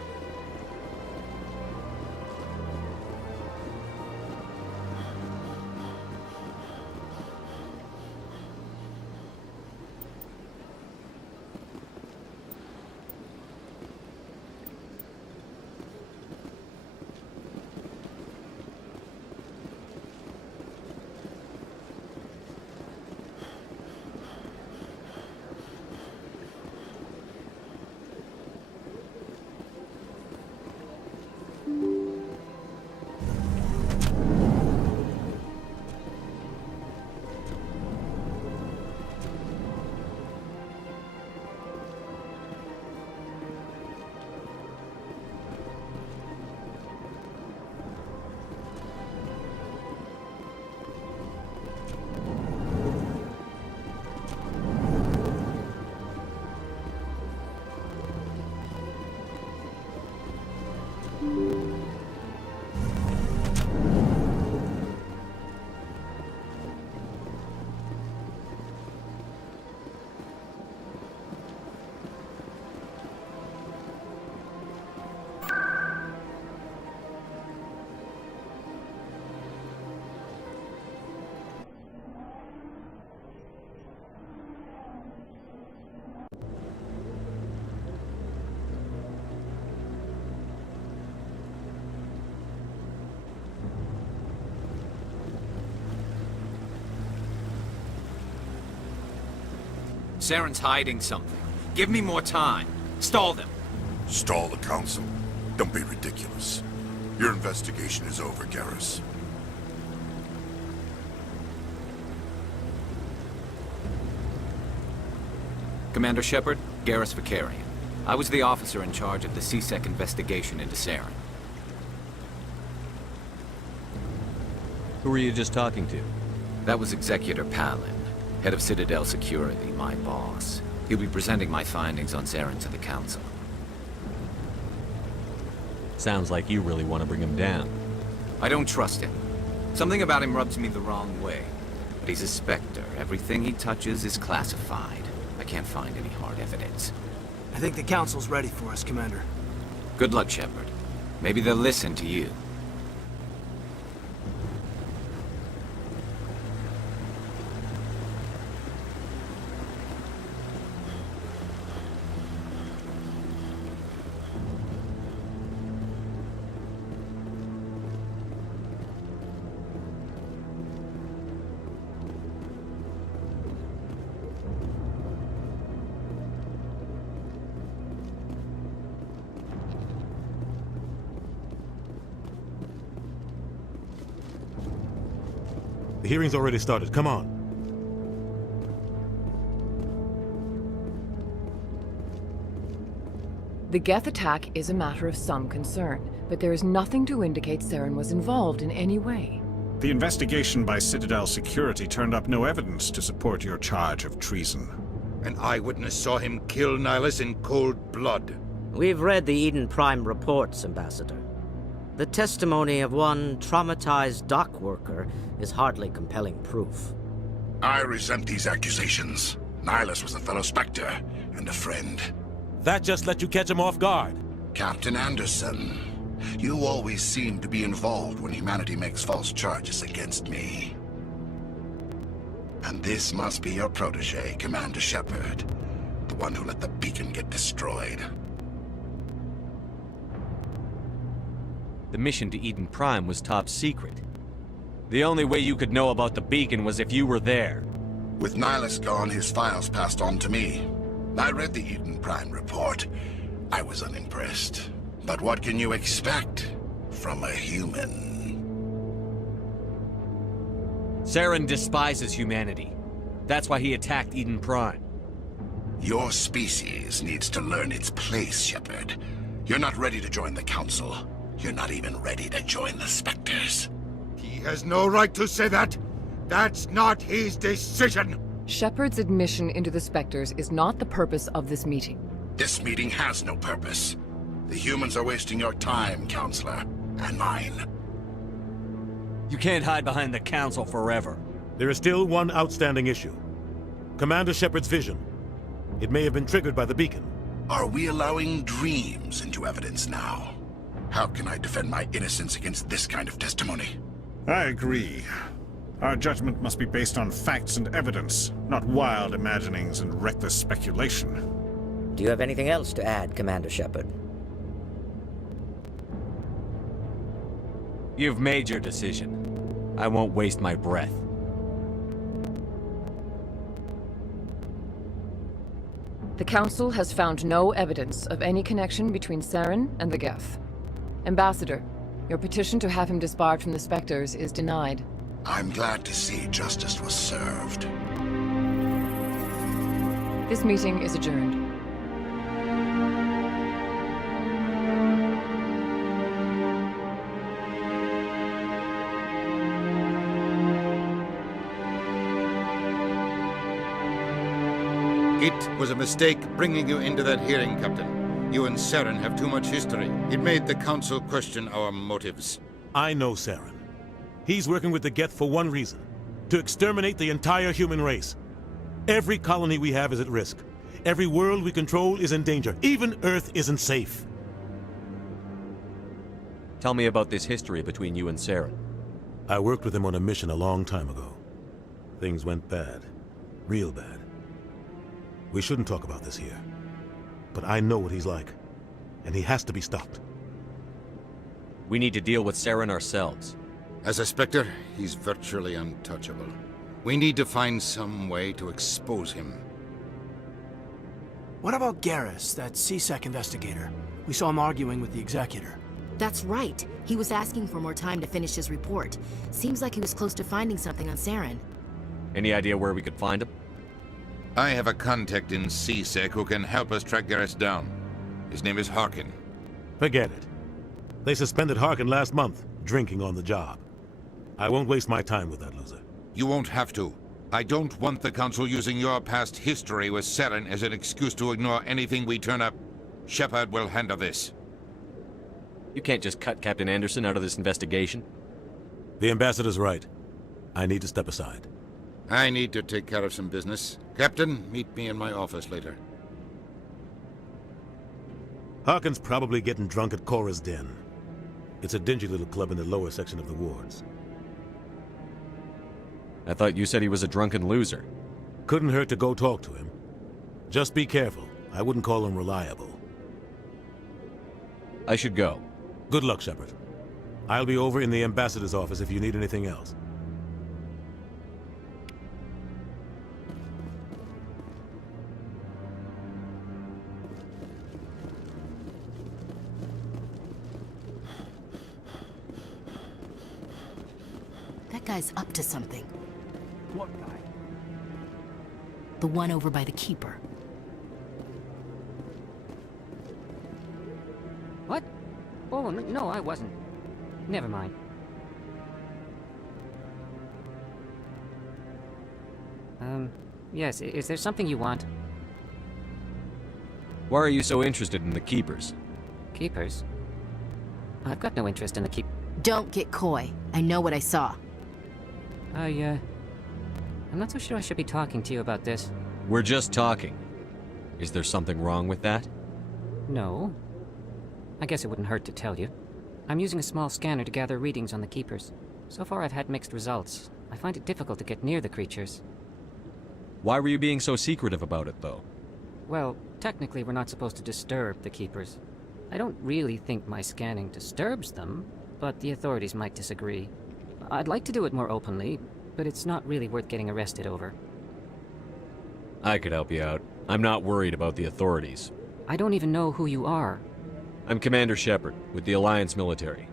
Saren's hiding something. Give me more time. Stall them. Stall the Council? Don't be ridiculous. Your investigation is over, Garrus. Commander Shepard, Garrus Vicarian. I was the officer in charge of the CSEC investigation into Saren. Who were you just talking to? That was Executor Palin, head of Citadel Security, my boss. He'll be presenting my findings on Saren to the Council. Sounds like you really want to bring him down. I don't trust him. Something about him rubs me the wrong way. But he's a Spectre. Everything he touches is classified. I can't find any hard evidence. I think the Council's ready for us, Commander. Good luck, Shepard. Maybe they'll listen to you. The hearing's already started. Come on. The Geth attack is a matter of some concern, but there is nothing to indicate Saren was involved in any way. The investigation by Citadel Security turned up no evidence to support your charge of treason. An eyewitness saw him kill Nihilus in cold blood. We've read the Eden Prime reports, Ambassador. The testimony of one traumatized dock worker is hardly compelling proof. I resent these accusations. Nihilus was a fellow Spectre and a friend. That just let you catch him off guard. Captain Anderson, you always seem to be involved when humanity makes false charges against me. And this must be your protege, Commander Shepard, the one who let the beacon get destroyed. The mission to Eden Prime was top secret. The only way you could know about the beacon was if you were there. With Nihilus gone, his files passed on to me. I read the Eden Prime report. I was unimpressed. But what can you expect from a human? Saren despises humanity. That's why he attacked Eden Prime. Your species needs to learn its place, Shepard. You're not ready to join the Council. You're not even ready to join the Spectres. He has no right to say that. That's not his decision. Shepard's admission into the Spectres is not the purpose of this meeting. This meeting has no purpose. The humans are wasting your time, Counselor, and mine. You can't hide behind the Council forever. There is still one outstanding issue. Commander Shepard's vision. It may have been triggered by the beacon. Are we allowing dreams into evidence now? How can I defend my innocence against this kind of testimony? I agree. Our judgment must be based on facts and evidence, not wild imaginings and reckless speculation. Do you have anything else to add, Commander Shepard? You've made your decision. I won't waste my breath. The Council has found no evidence of any connection between Saren and the Geth. Ambassador, your petition to have him disbarred from the Spectres is denied. I'm glad to see justice was served. This meeting is adjourned. It was a mistake bringing you into that hearing, Captain. You and Saren have too much history. It made the Council question our motives. I know Saren. He's working with the Geth for one reason. To exterminate the entire human race. Every colony we have is at risk. Every world we control is in danger. Even Earth isn't safe. Tell me about this history between you and Saren. I worked with him on a mission a long time ago. Things went bad. Real bad. We shouldn't talk about this here. But I know what he's like. And he has to be stopped. We need to deal with Saren ourselves. As a Spectre, he's virtually untouchable. We need to find some way to expose him. What about Garrus, that CSEC investigator? We saw him arguing with the executor. That's right. He was asking for more time to finish his report. Seems like he was close to finding something on Saren. Any idea where we could find him? I have a contact in CSEC who can help us track Garrus down. His name is Harkin. Forget it. They suspended Harkin last month, drinking on the job. I won't waste my time with that loser. You won't have to. I don't want the Council using your past history with Saren as an excuse to ignore anything we turn up. Shepard will handle this. You can't just cut Captain Anderson out of this investigation. The ambassador's right. I need to step aside. I need to take care of some business. Captain, meet me in my office later. Harkin's probably getting drunk at Cora's Den. It's a dingy little club in the lower section of the wards. I thought you said he was a drunken loser. Couldn't hurt to go talk to him. Just be careful. I wouldn't call him reliable. I should go. Good luck, Shepard. I'll be over in the ambassador's office if you need anything else. That guy's up to something. What guy? The one over by the Keeper. What? Oh, no, I wasn't. Never mind. Yes, is there something you want? Why are you so interested in the Keepers? Keepers? I've got no interest in the Don't get coy. I know what I saw. I'm not so sure I should be talking to you about this. We're just talking. Is there something wrong with that? No. I guess it wouldn't hurt to tell you. I'm using a small scanner to gather readings on the Keepers. So far I've had mixed results. I find it difficult to get near the creatures. Why were you being so secretive about it, though? Well, technically we're not supposed to disturb the Keepers. I don't really think my scanning disturbs them, but the authorities might disagree. I'd like to do it more openly, but it's not really worth getting arrested over. I could help you out. I'm not worried about the authorities. I don't even know who you are. I'm Commander Shepard, with the Alliance military.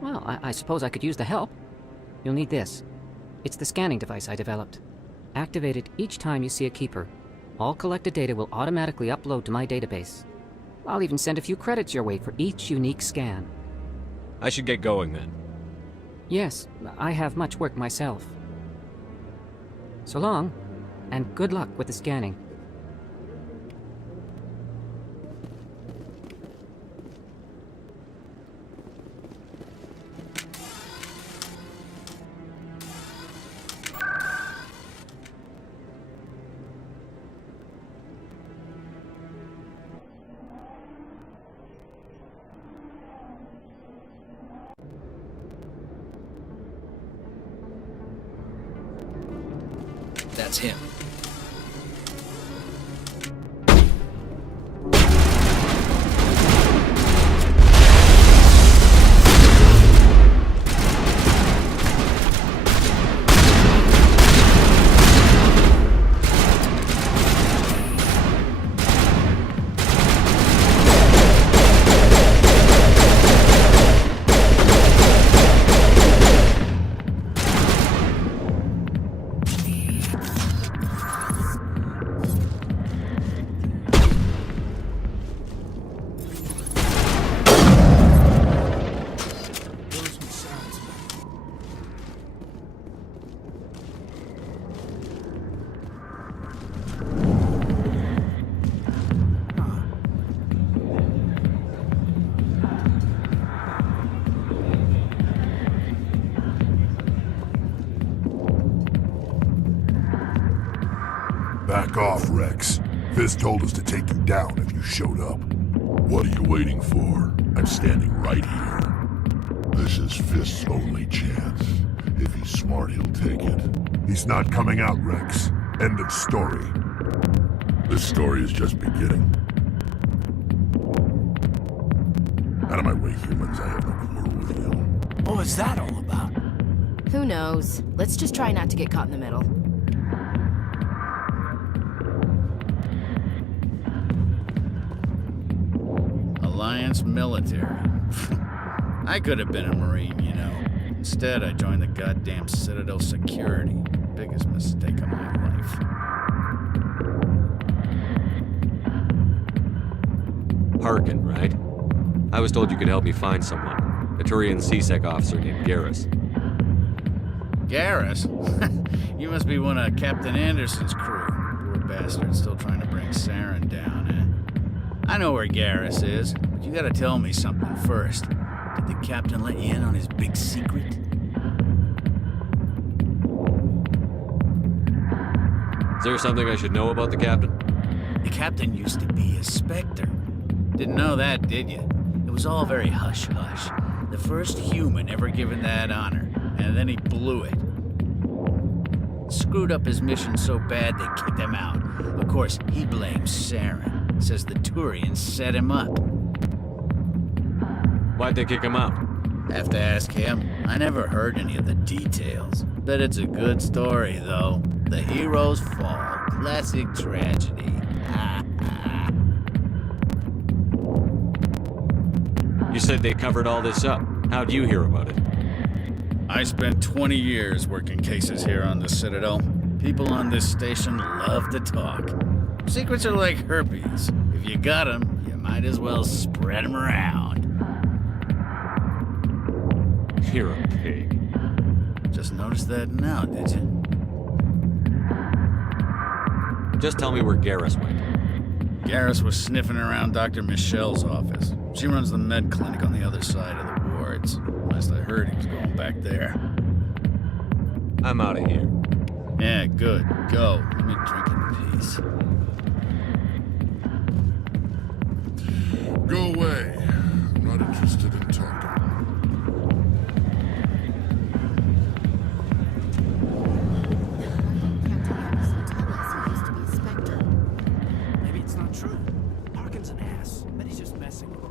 Well, I suppose I could use the help. You'll need this. It's the scanning device I developed. Activate it each time you see a Keeper. All collected data will automatically upload to my database. I'll even send a few credits your way for each unique scan. I should get going then. Yes, I have much work myself. So long, and good luck with the scanning. That's him. Back off, Rex. Fizz told us to take you down if you showed up. What are you waiting for? I'm standing right here. This is Fizz's only chance. If he's smart, he'll take it. He's not coming out, Rex. End of story. This story is just beginning. Out of my way, humans. I have no quarrel with you. What was that all about? Who knows? Let's just try not to get caught in the middle. Alliance military. I could have been a Marine, you know. Instead, I joined the goddamn Citadel security. Biggest mistake of my life. Harkin, right? I was told you could help me find someone. A Turian CSEC officer named Garrus. Garrus? You must be one of Captain Anderson's crew. Poor bastard still trying to bring Saren down, eh? I know where Garrus is, but you gotta tell me something first. Did the captain let you in on his big secret? Is there something I should know about the captain? The captain used to be a Spectre. Didn't know that, did you? It was all very hush-hush. The first human ever given that honor, and then he blew it. Screwed up his mission so bad they kicked him out. Of course, he blames Saren. Says the Turians set him up. Why'd they kick him out? Have to ask him. I never heard any of the details. Bet it's a good story, though. The heroes fall. Classic tragedy. You said they covered all this up. How'd you hear about it? I spent 20 years working cases here on the Citadel. People on this station love to talk. Secrets are like herpes. If you got them, you might as well spread them around. You're a pig. Just noticed that now, did you? Just tell me where Garrus went. Garrus was sniffing around Dr. Michelle's office. She runs the med clinic on the other side of the wards. Last I heard, he was going back there. I'm out of here. Yeah, good. Go. Let me drink in peace. Go away. I'm not interested in talking. Maybe it's not true. Harkin's an ass. But he's just messing with him.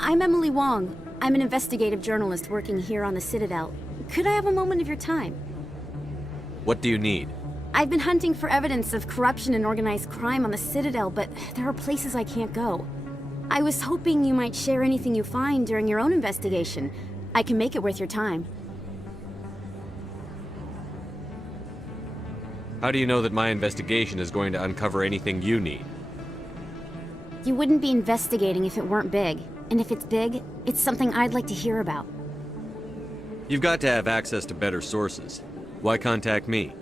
I'm Emily Wong. I'm an investigative journalist working here on the Citadel. Could I have a moment of your time? What do you need? I've been hunting for evidence of corruption and organized crime on the Citadel, but there are places I can't go. I was hoping you might share anything you find during your own investigation. I can make it worth your time. How do you know that my investigation is going to uncover anything you need? You wouldn't be investigating if it weren't big. And if it's big, it's something I'd like to hear about. You've got to have access to better sources. Why contact me?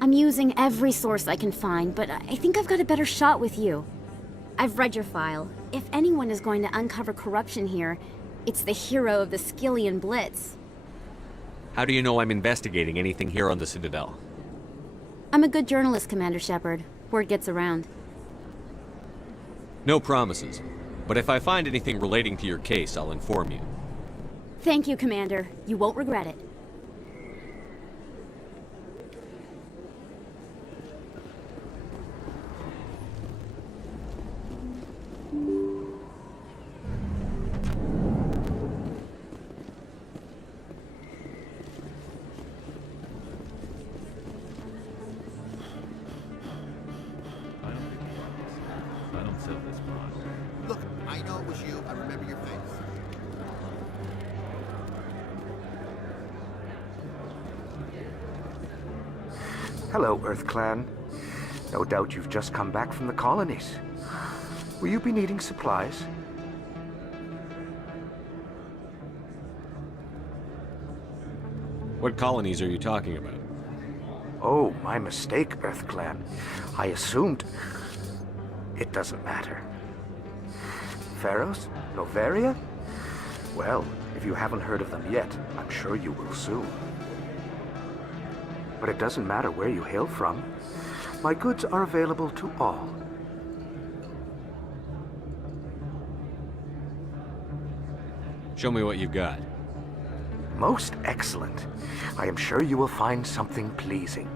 I'm using every source I can find, but I think I've got a better shot with you. I've read your file. If anyone is going to uncover corruption here, it's the hero of the Skillian Blitz. How do you know I'm investigating anything here on the Citadel? I'm a good journalist, Commander Shepard. Word gets around. No promises. But if I find anything relating to your case, I'll inform you. Thank you, Commander. You won't regret it. Look, I know it was you. I remember your face. Hello, Earth Clan. No doubt you've just come back from the colonies. Will you be needing supplies? What colonies are you talking about? Oh, my mistake, EarthClan. I assumed... It doesn't matter. Pharaohs? Noveria? Well, if you haven't heard of them yet, I'm sure you will soon. But it doesn't matter where you hail from. My goods are available to all. Show me what you've got. Most excellent. I am sure you will find something pleasing.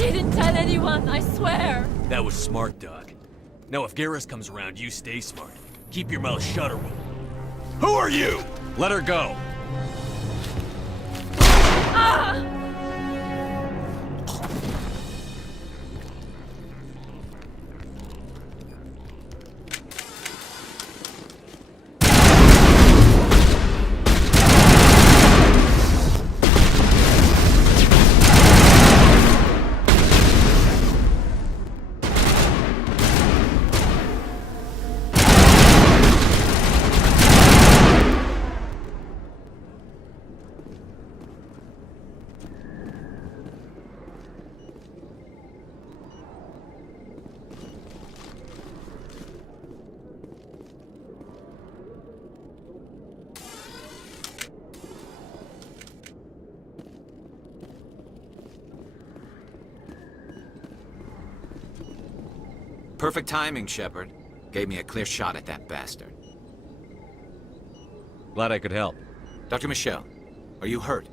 didn't tell anyone, I swear! That was smart, Doc. Now if Garrus comes around, you stay smart. Keep your mouth shut or we'll... Who are you? Let her go. Ah! Perfect timing, Shepard. Gave me a clear shot at that bastard. Glad I could help. Dr. Michelle, are you hurt?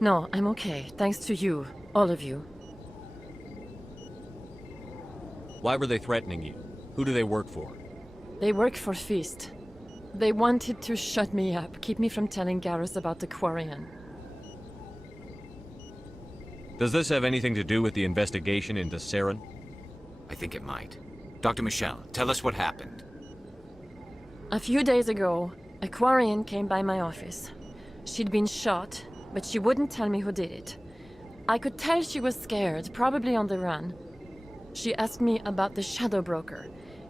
No, I'm okay. Thanks to you. All of you. Why were they threatening you? Who do they work for? They work for Feast. They wanted to shut me up, keep me from telling Garrus about the Quarian. Does this have anything to do with the investigation into Saren? I think it might. Dr. Michelle, tell us what happened. A few days ago, a Quarian came by my office. She'd been shot, but she wouldn't tell me who did it. I could tell she was scared, probably on the run. She asked me about the Shadow Broker.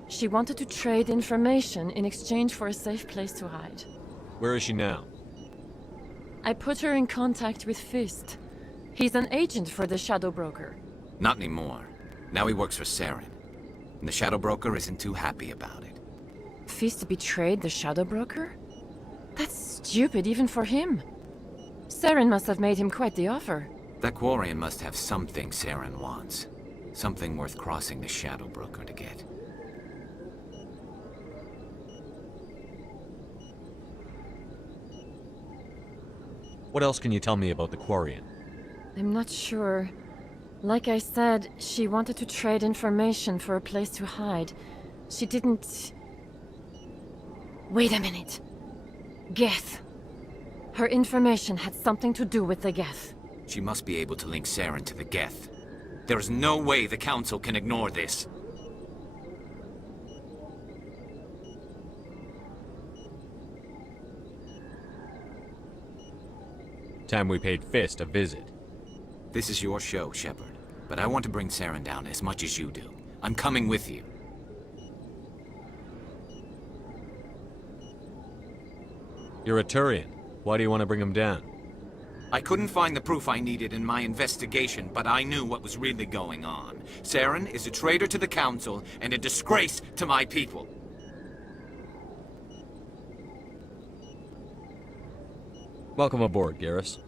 She wanted to trade information in exchange for a safe place to hide. Where is she now? I put her in contact with Fist. He's an agent for the Shadow Broker. Not anymore. Now he works for Saren. And the Shadow Broker isn't too happy about it. Fist betrayed the Shadow Broker? That's stupid even for him. Saren must have made him quite the offer. That Quarian must have something Saren wants. Something worth crossing the Shadow Broker to get. What else can you tell me about the Quarian? I'm not sure. Like I said, she wanted to trade information for a place to hide. She didn't... Wait a minute. Geth. Her information had something to do with the Geth. She must be able to link Saren to the Geth. There is no way the Council can ignore this. Time we paid Fist a visit. This is your show, Shepard. But I want to bring Saren down as much as you do. I'm coming with you. You're a Turian. Why do you want to bring him down? I couldn't find the proof I needed in my investigation, but I knew what was really going on. Saren is a traitor to the Council and a disgrace to my people. Welcome aboard, Garrus.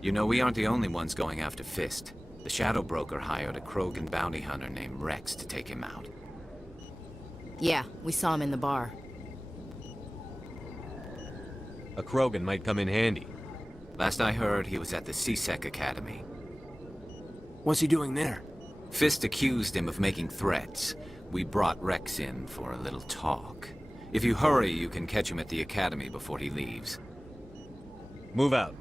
You know, we aren't the only ones going after Fist. The Shadow Broker hired a Krogan bounty hunter named Rex to take him out. Yeah, we saw him in the bar. A Krogan might come in handy. Last I heard, he was at the CSEC Academy. What's he doing there? Fist accused him of making threats. We brought Rex in for a little talk. If you hurry, you can catch him at the Academy before he leaves. Move out.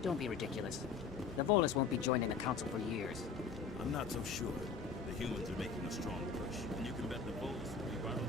Don't be ridiculous. The Volus won't be joining the Council for years. I'm not so sure. The humans are making a strong push, and you can bet the Volus will be violent.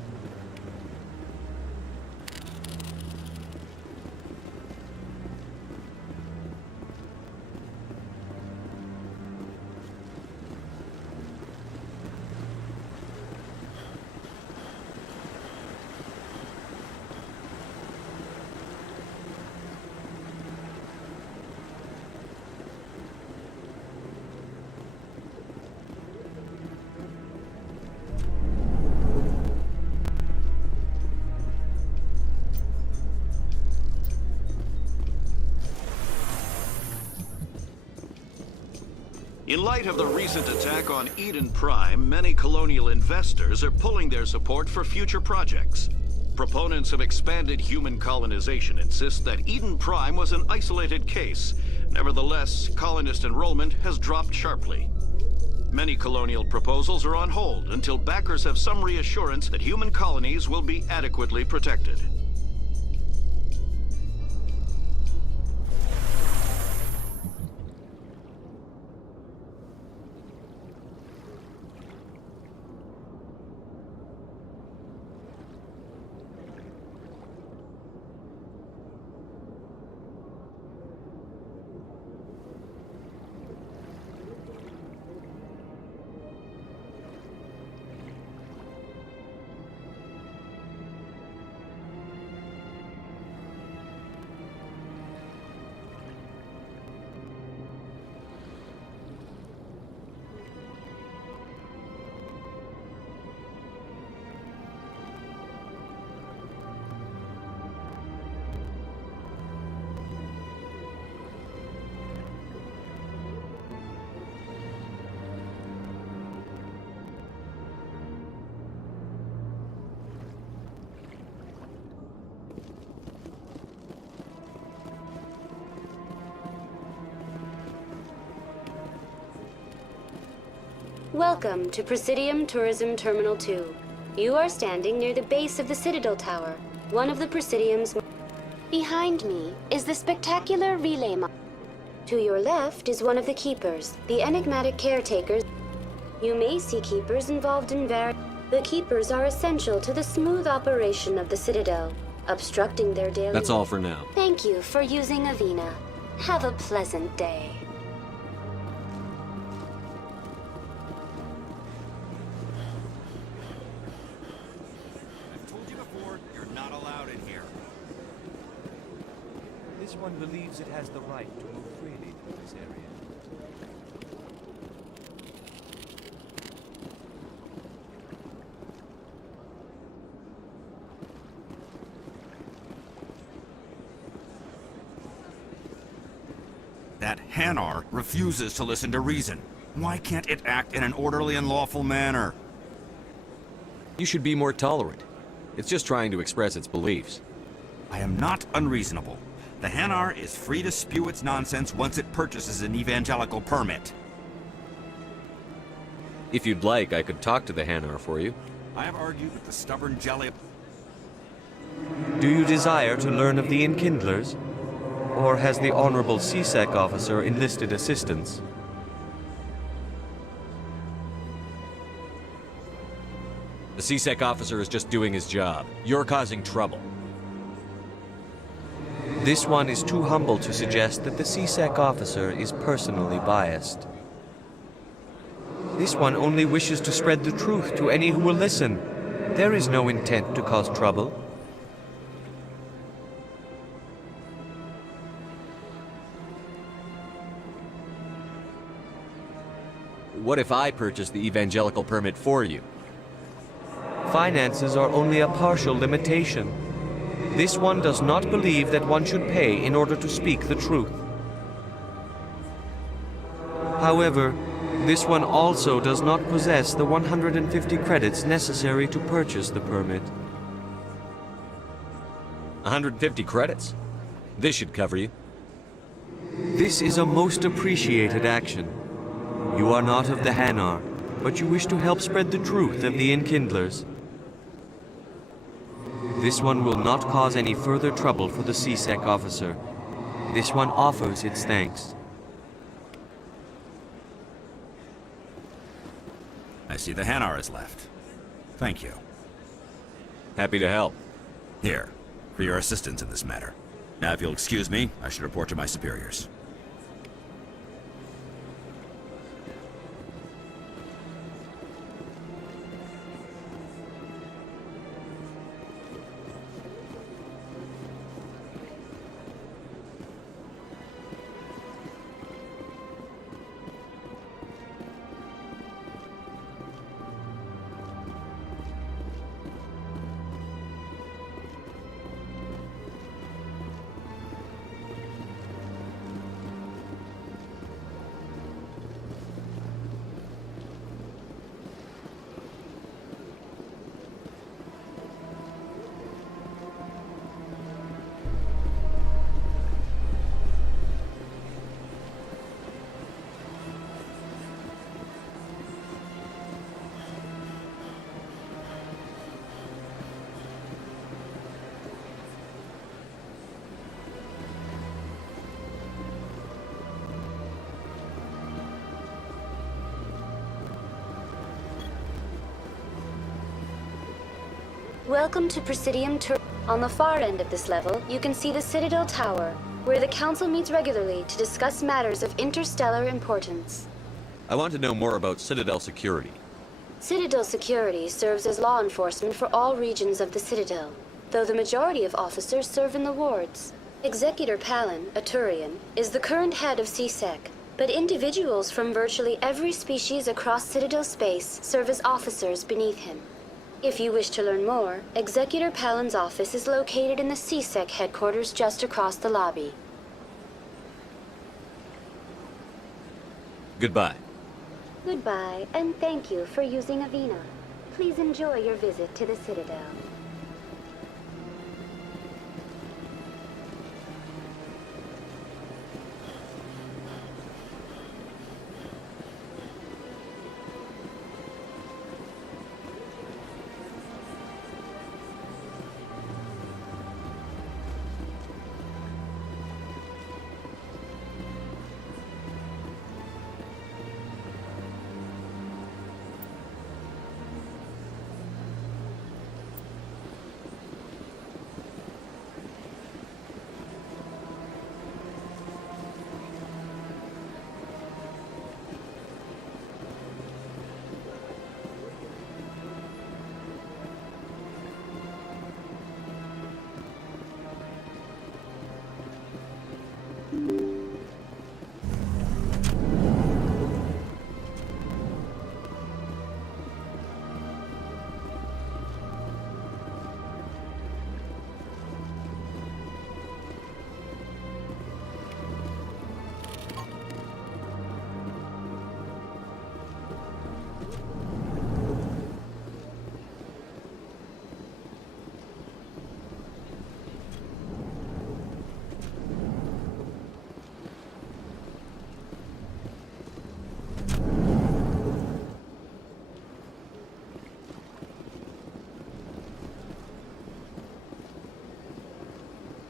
In light of the recent attack on Eden Prime, many colonial investors are pulling their support for future projects. Proponents of expanded human colonization insist that Eden Prime was an isolated case. Nevertheless, colonist enrollment has dropped sharply. Many colonial proposals are on hold until backers have some reassurance that human colonies will be adequately protected. Welcome to Presidium Tourism Terminal 2. You are standing near the base of the Citadel Tower, one of the Presidium's... Behind me is the spectacular relay model. To your left is one of the Keepers, the enigmatic caretakers. You may see Keepers involved in The Keepers are essential to the smooth operation of the Citadel, obstructing their daily... That's all for now. Thank you for using Avina. Have a pleasant day. This one believes it has the right to move freely through this area. That Hanar refuses to listen to reason. Why can't it act in an orderly and lawful manner? You should be more tolerant. It's just trying to express its beliefs. I am not unreasonable. The Hanar is free to spew its nonsense once it purchases an evangelical permit. If you'd like, I could talk to the Hanar for you. I have argued with the stubborn jelly... Do you desire to learn of the Enkindlers? Or has the Honorable CSEC officer enlisted assistance? The CSEC officer is just doing his job. You're causing trouble. This one is too humble to suggest that the CSEC officer is personally biased. This one only wishes to spread the truth to any who will listen. There is no intent to cause trouble. What if I purchase the evangelical permit for you? Finances are only a partial limitation. This one does not believe that one should pay in order to speak the truth. However, this one also does not possess the 150 credits necessary to purchase the permit. 150 credits? This should cover you. This is a most appreciated action. You are not of the Hanar, but you wish to help spread the truth of the Enkindlers. This one will not cause any further trouble for the CSEC officer. This one offers its thanks. I see the Hanar is left. Thank you. Happy to help. Here, for your assistance in this matter. Now, if you'll excuse me, I should report to my superiors. Welcome to Presidium Tur. On the far end of this level, you can see the Citadel Tower, where the Council meets regularly to discuss matters of interstellar importance. I want to know more about Citadel security. Citadel security serves as law enforcement for all regions of the Citadel, though the majority of officers serve in the wards. Executor Palin, a Turian, is the current head of CSEC, but individuals from virtually every species across Citadel space serve as officers beneath him. If you wish to learn more, Executor Palin's office is located in the CSEC headquarters just across the lobby. Goodbye. Goodbye, and thank you for using Avina. Please enjoy your visit to the Citadel.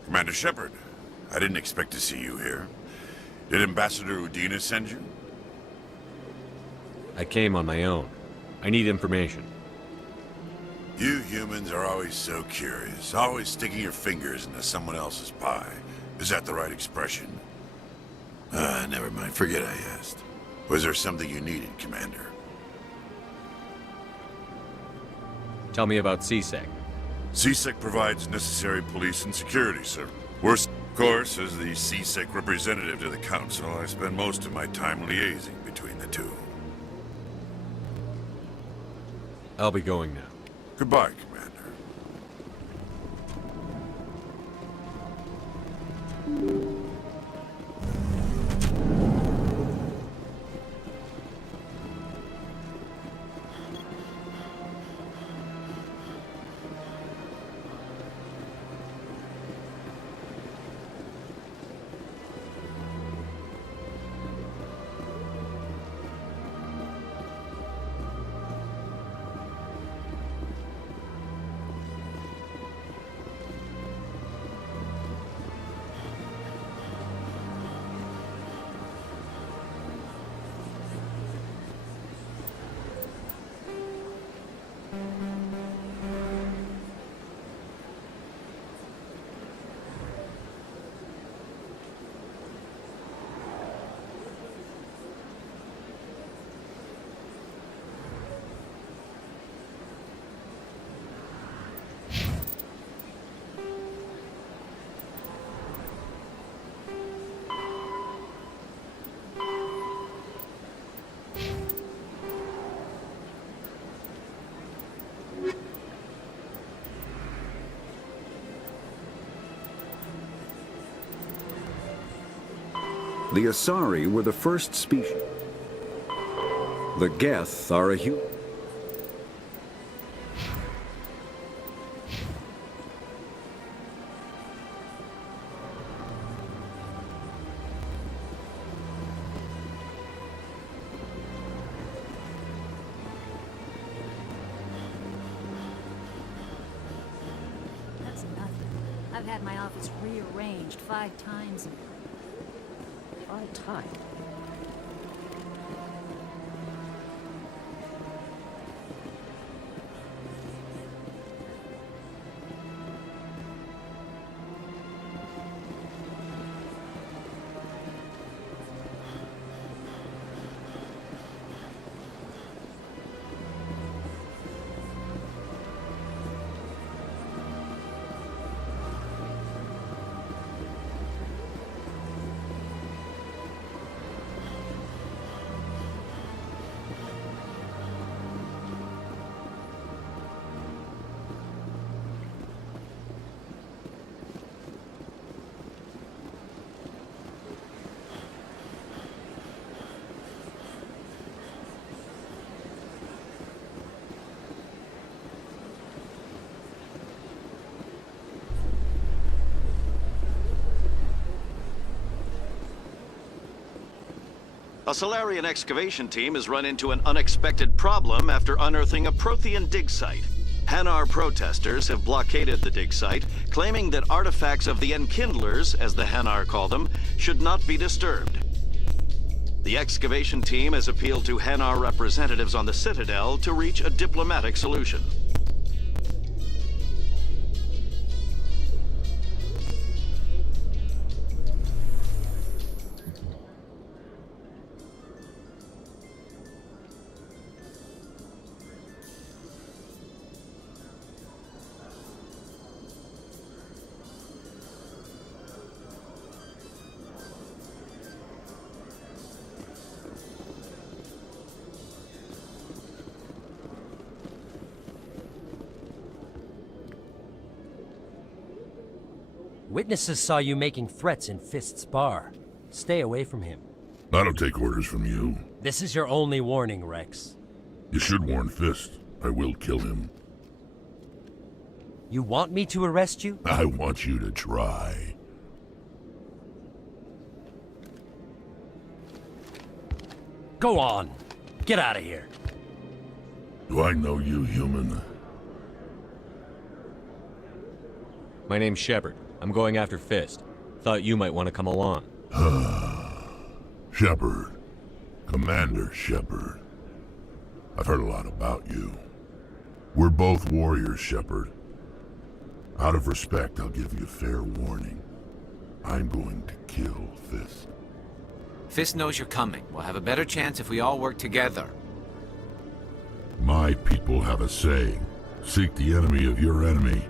Commander Shepard, I didn't expect to see you here. Did Ambassador Udina send you? I came on my own. I need information. You humans are always so curious, always sticking your fingers into someone else's pie. Is that the right expression? Never mind. Forget I asked. Was there something you needed, Commander? Tell me about CSEC. CSEC provides necessary police and security service. Worse, of course, as the CSEC representative to the Council, I spend most of my time liaising between the two. I'll be going now. Goodbye, Commander. The Asari were the first species. The Geth are a human. That's nothing. I've had my office rearranged 5 times. 5 times? A Solarian excavation team has run into an unexpected problem after unearthing a Prothean dig site. Hanar protesters have blockaded the dig site, claiming that artifacts of the Enkindlers, as the Hanar call them, should not be disturbed. The excavation team has appealed to Hanar representatives on the Citadel to reach a diplomatic solution. Witnesses saw you making threats in Fist's bar. Stay away from him. I don't take orders from you. This is your only warning, Rex. You should warn Fist. I will kill him. You want me to arrest you? I want you to try. Go on. Get out of here. Do I know you, human? My name's Shepard. I'm going after Fist. Thought you might want to come along. Shepard. Commander Shepard. I've heard a lot about you. We're both warriors, Shepard. Out of respect, I'll give you fair warning. I'm going to kill Fist. Fist knows you're coming. We'll have a better chance if we all work together. My people have a saying. Seek the enemy of your enemy,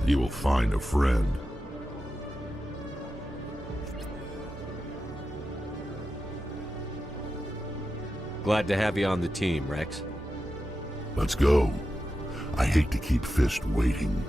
and you will find a friend. Glad to have you on the team, Rex. Let's go. I hate to keep Fist waiting.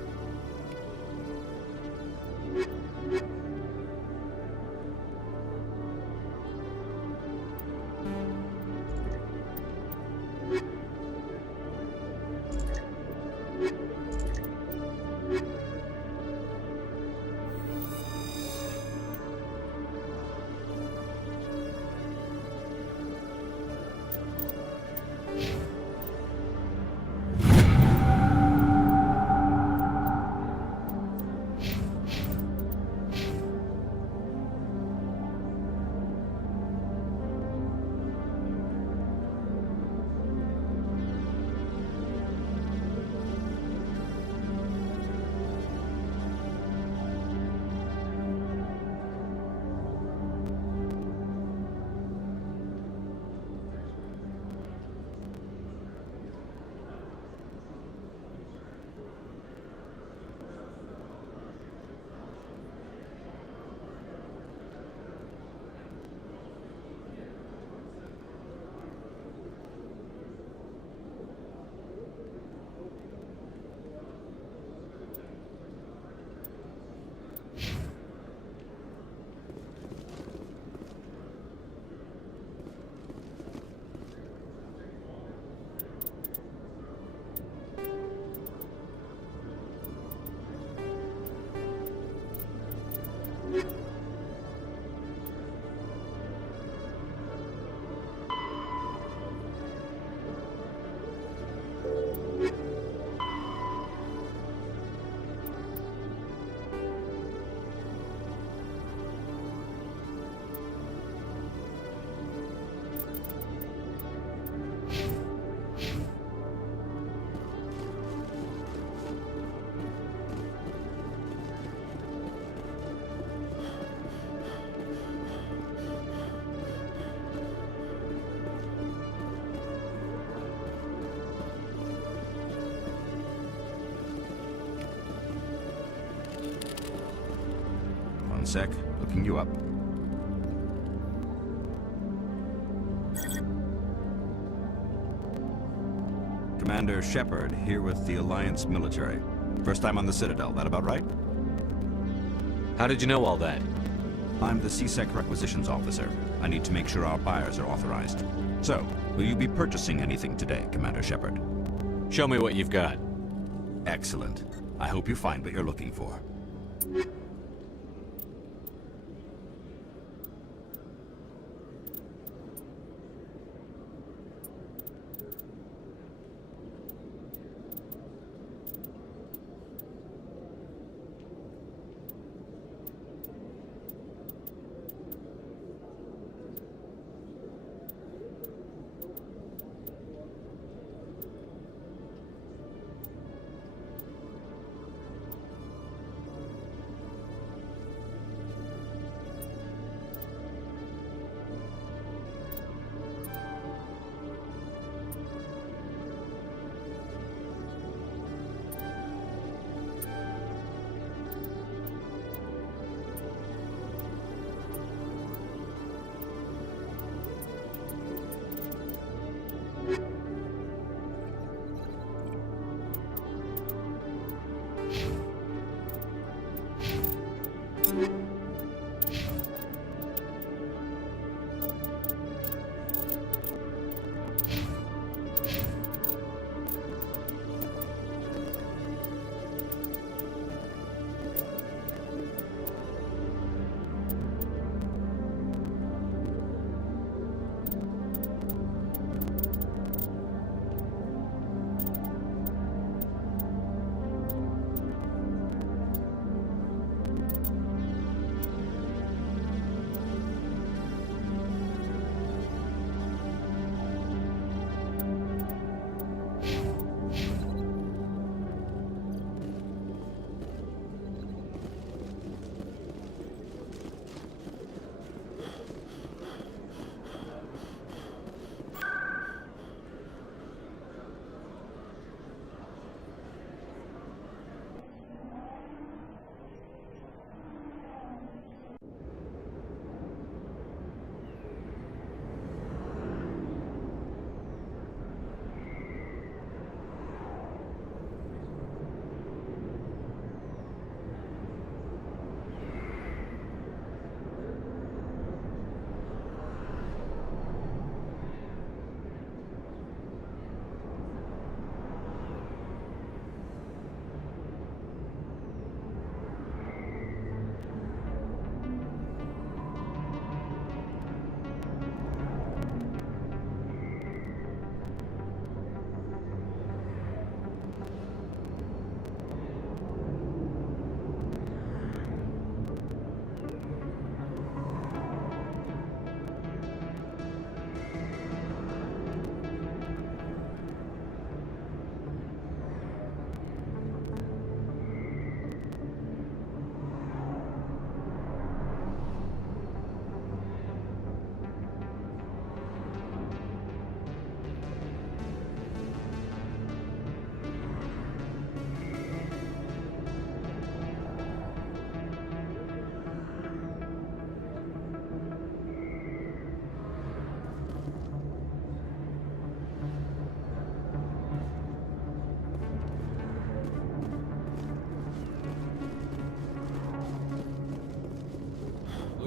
sec. Looking you up. Commander Shepard, here with the Alliance military. First time on the Citadel, that about right? How did you know all that? I'm the CSEC requisitions officer. I need to make sure our buyers are authorized. So, will you be purchasing anything today, Commander Shepard? Show me what you've got. Excellent. I hope you find what you're looking for.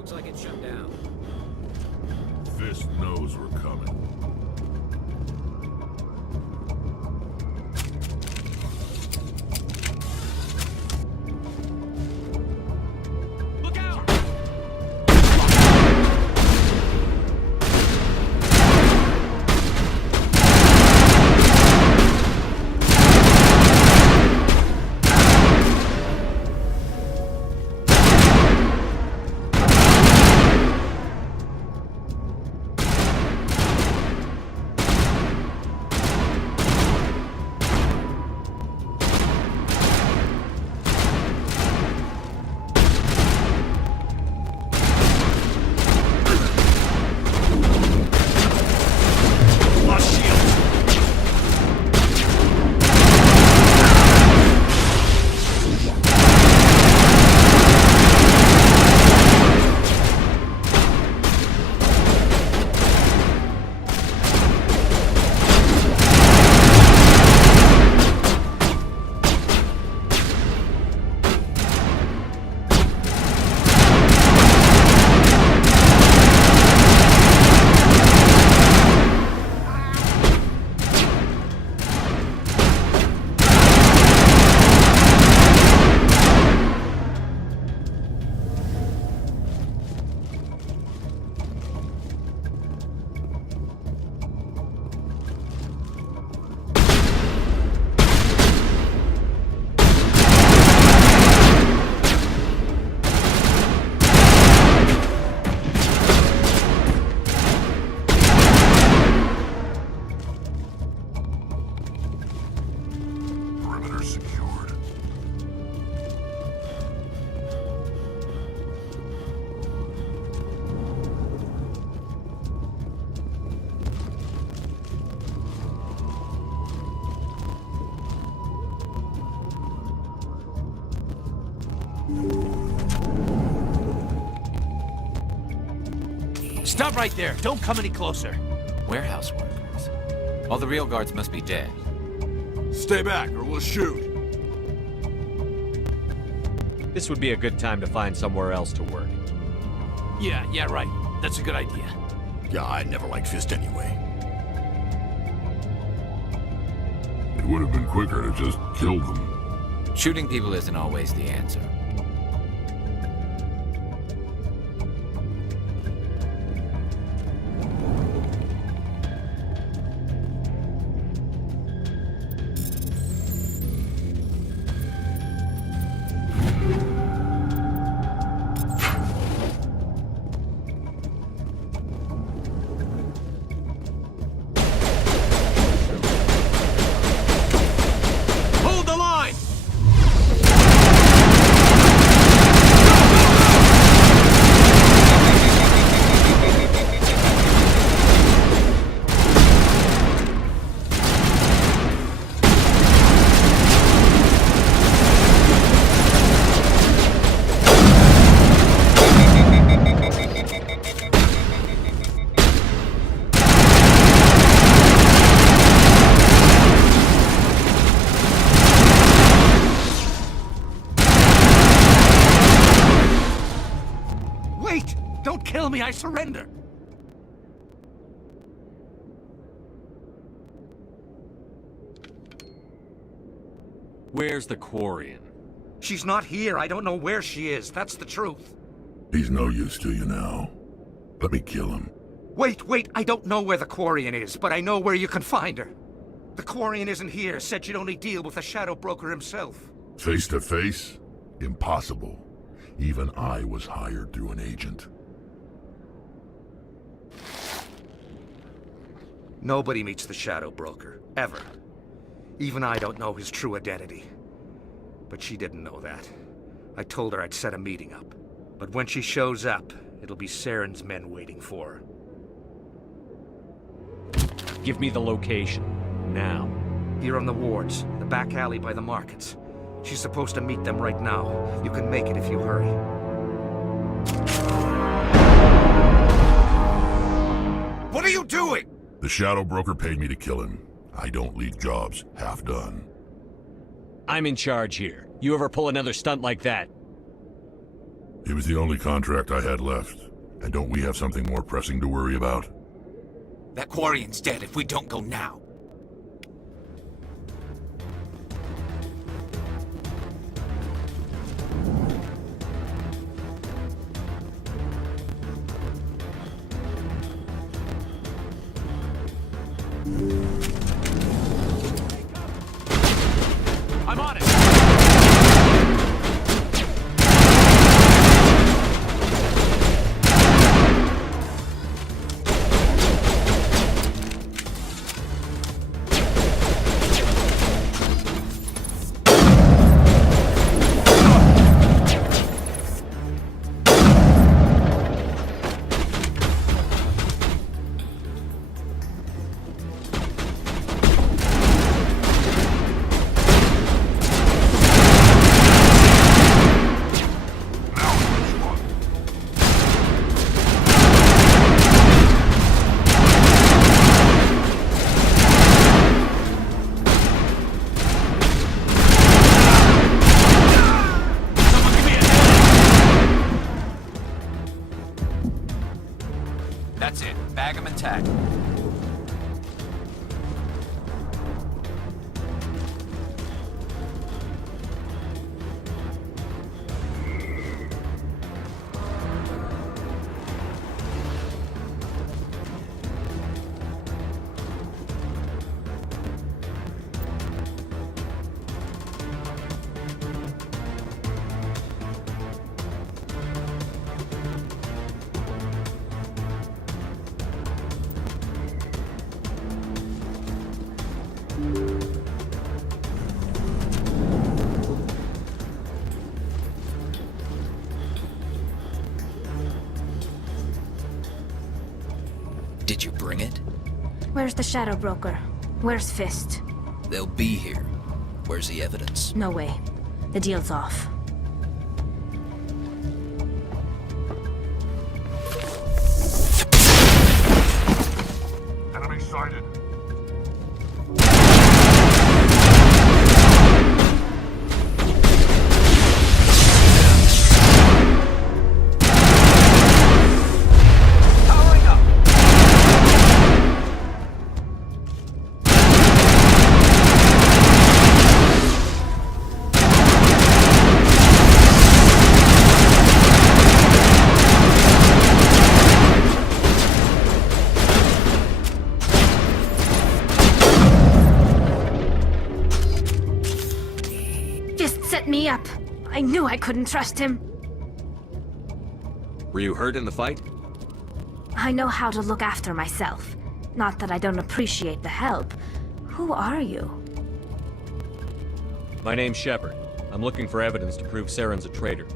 Looks like it's shut down. Fist knows we're coming. Stop right there. Don't come any closer. Warehouse workers. All the real guards must be dead. Stay back or we'll shoot. This would be a good time to find somewhere else to work. Yeah, right. That's a good idea. Yeah, I never liked Fist anyway. It would have been quicker to just kill them. Shooting people isn't always the answer. Hold the line! Wait! Don't kill me, I surrender! Where's the Quarian? She's not here. I don't know where she is. That's the truth. He's no use to you now. Let me kill him. Wait. I don't know where the Quarian is, but I know where you can find her. The Quarian isn't here. Said she'd only deal with the Shadow Broker himself. Face to face? Impossible. Even I was hired through an agent. Nobody meets the Shadow Broker. Ever. Even I don't know his true identity. But she didn't know that. I told her I'd set a meeting up. But when she shows up, it'll be Saren's men waiting for her. Give me the location. Now. Here on the wards, the back alley by the markets. She's supposed to meet them right now. You can make it if you hurry. What are you doing? The Shadow Broker paid me to kill him. I don't leave jobs half done. I'm in charge here. You ever pull another stunt like that? It was the only contract I had left. And don't we have something more pressing to worry about? That Quarian's dead if we don't go now. I'm on it! That's it. Bag him and tag him. Did you bring it? Where's the Shadow Broker? Where's Fist? They'll be here. Where's the evidence? No way. The deal's off. started. Me up. I knew I couldn't trust him. Were you hurt in the fight? I know how to look after myself. Not that I don't appreciate the help. Who are you? My name's Shepard. I'm looking for evidence to prove Saren's a traitor.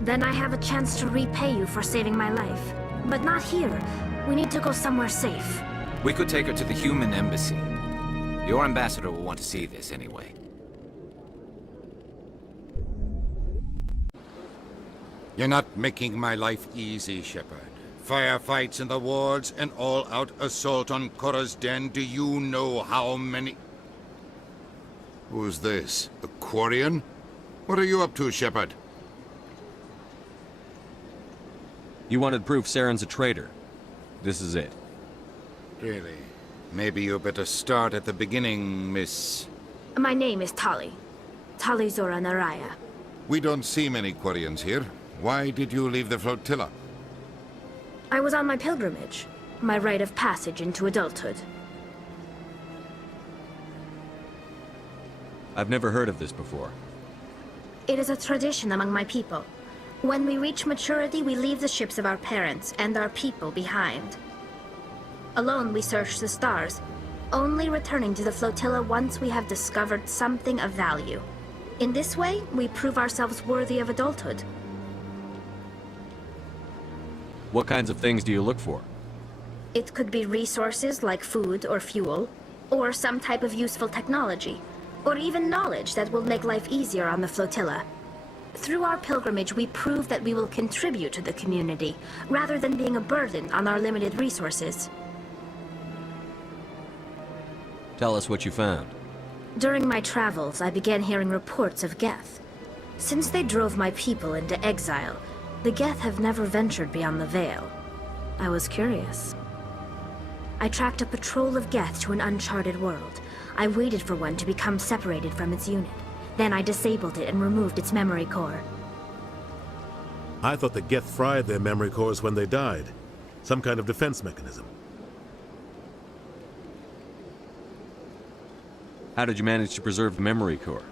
Then I have a chance to repay you for saving my life. But not here. We need to go somewhere safe. We could take her to the human embassy. Your ambassador will want to see this anyway. You're not making my life easy, Shepard. Firefights in the wards, an all-out assault on Korra's den. Do you know how many... Who's this? A Quarian? What are you up to, Shepard? You wanted proof Saren's a traitor. This is it. Really? Maybe you better start at the beginning, Miss... My name is Tali. Tali Zora Naraya. We don't see many Quarians here. Why did you leave the flotilla? I was on my pilgrimage. My rite of passage into adulthood. I've never heard of this before. It is a tradition among my people. When we reach maturity, we leave the ships of our parents and our people behind. Alone, we search the stars, only returning to the flotilla once we have discovered something of value. In this way, we prove ourselves worthy of adulthood. What kinds of things do you look for? It could be resources like food or fuel, or some type of useful technology, or even knowledge that will make life easier on the flotilla. Through our pilgrimage, we prove that we will contribute to the community, rather than being a burden on our limited resources. Tell us what you found. During my travels, I began hearing reports of Geth. Since they drove my people into exile, the Geth have never ventured beyond the Veil. I was curious. I tracked a patrol of Geth to an uncharted world. I waited for one to become separated from its unit. Then I disabled it and removed its memory core. I thought the Geth fried their memory cores when they died. Some kind of defense mechanism. How did you manage to preserve the memory core?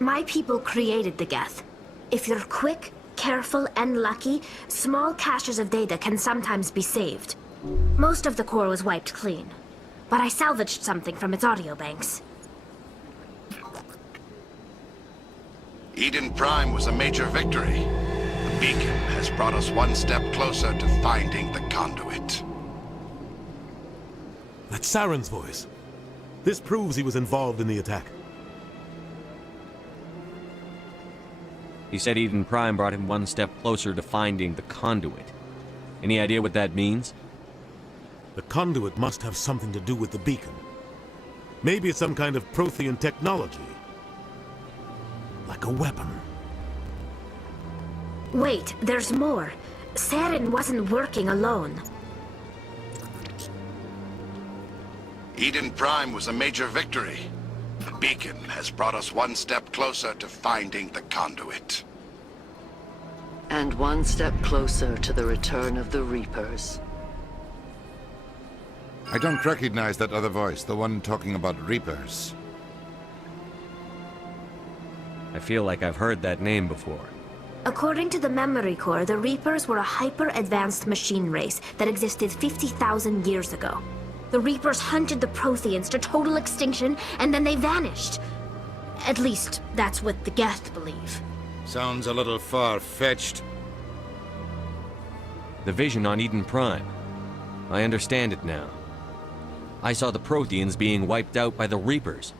My people created the Geth. If you're quick, careful, and lucky, small caches of data can sometimes be saved. Most of the core was wiped clean, but I salvaged something from its audio banks. Eden Prime was a major victory. The beacon has brought us one step closer to finding the conduit. That's Saren's voice. This proves he was involved in the attack. He said Eden Prime brought him one step closer to finding the conduit. Any idea what that means? The conduit must have something to do with the beacon. Maybe it's some kind of Prothean technology. Like a weapon. Wait, there's more. Saren wasn't working alone. Eden Prime was a major victory. The beacon has brought us one step closer to finding the conduit. And one step closer to the return of the Reapers. I don't recognize that other voice, the one talking about Reapers. I feel like I've heard that name before. According to the memory core, the Reapers were a hyper-advanced machine race that existed 50,000 years ago. The Reapers hunted the Protheans to total extinction, and then they vanished. At least, that's what the Geth believe. Sounds a little far-fetched. The vision on Eden Prime. I understand it now. I saw the Protheans being wiped out by the Reapers.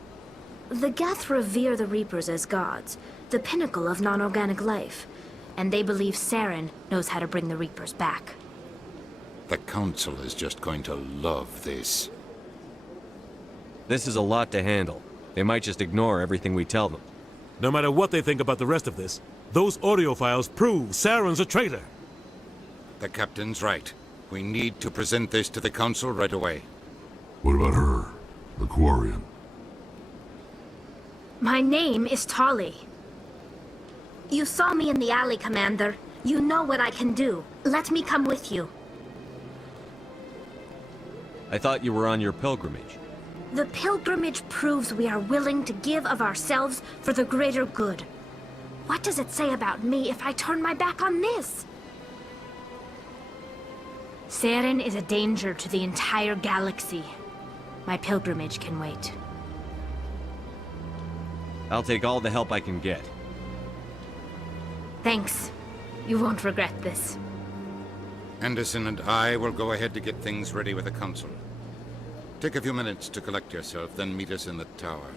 The Geth revere the Reapers as gods, the pinnacle of non-organic life. And they believe Saren knows how to bring the Reapers back. The Council is just going to love this. This is a lot to handle. They might just ignore everything we tell them. No matter what they think about the rest of this, those audio files prove Saren's a traitor. The captain's right. We need to present this to the council right away. What about her? The Quarian? My name is Tolly. You saw me in the alley, Commander. You know what I can do. Let me come with you. I thought you were on your pilgrimage. The pilgrimage proves we are willing to give of ourselves for the greater good. What does it say about me if I turn my back on this? Saren is a danger to the entire galaxy. My pilgrimage can wait. I'll take all the help I can get. Thanks. You won't regret this. Anderson and I will go ahead to get things ready with the council. Take a few minutes to collect yourself, then meet us in the tower.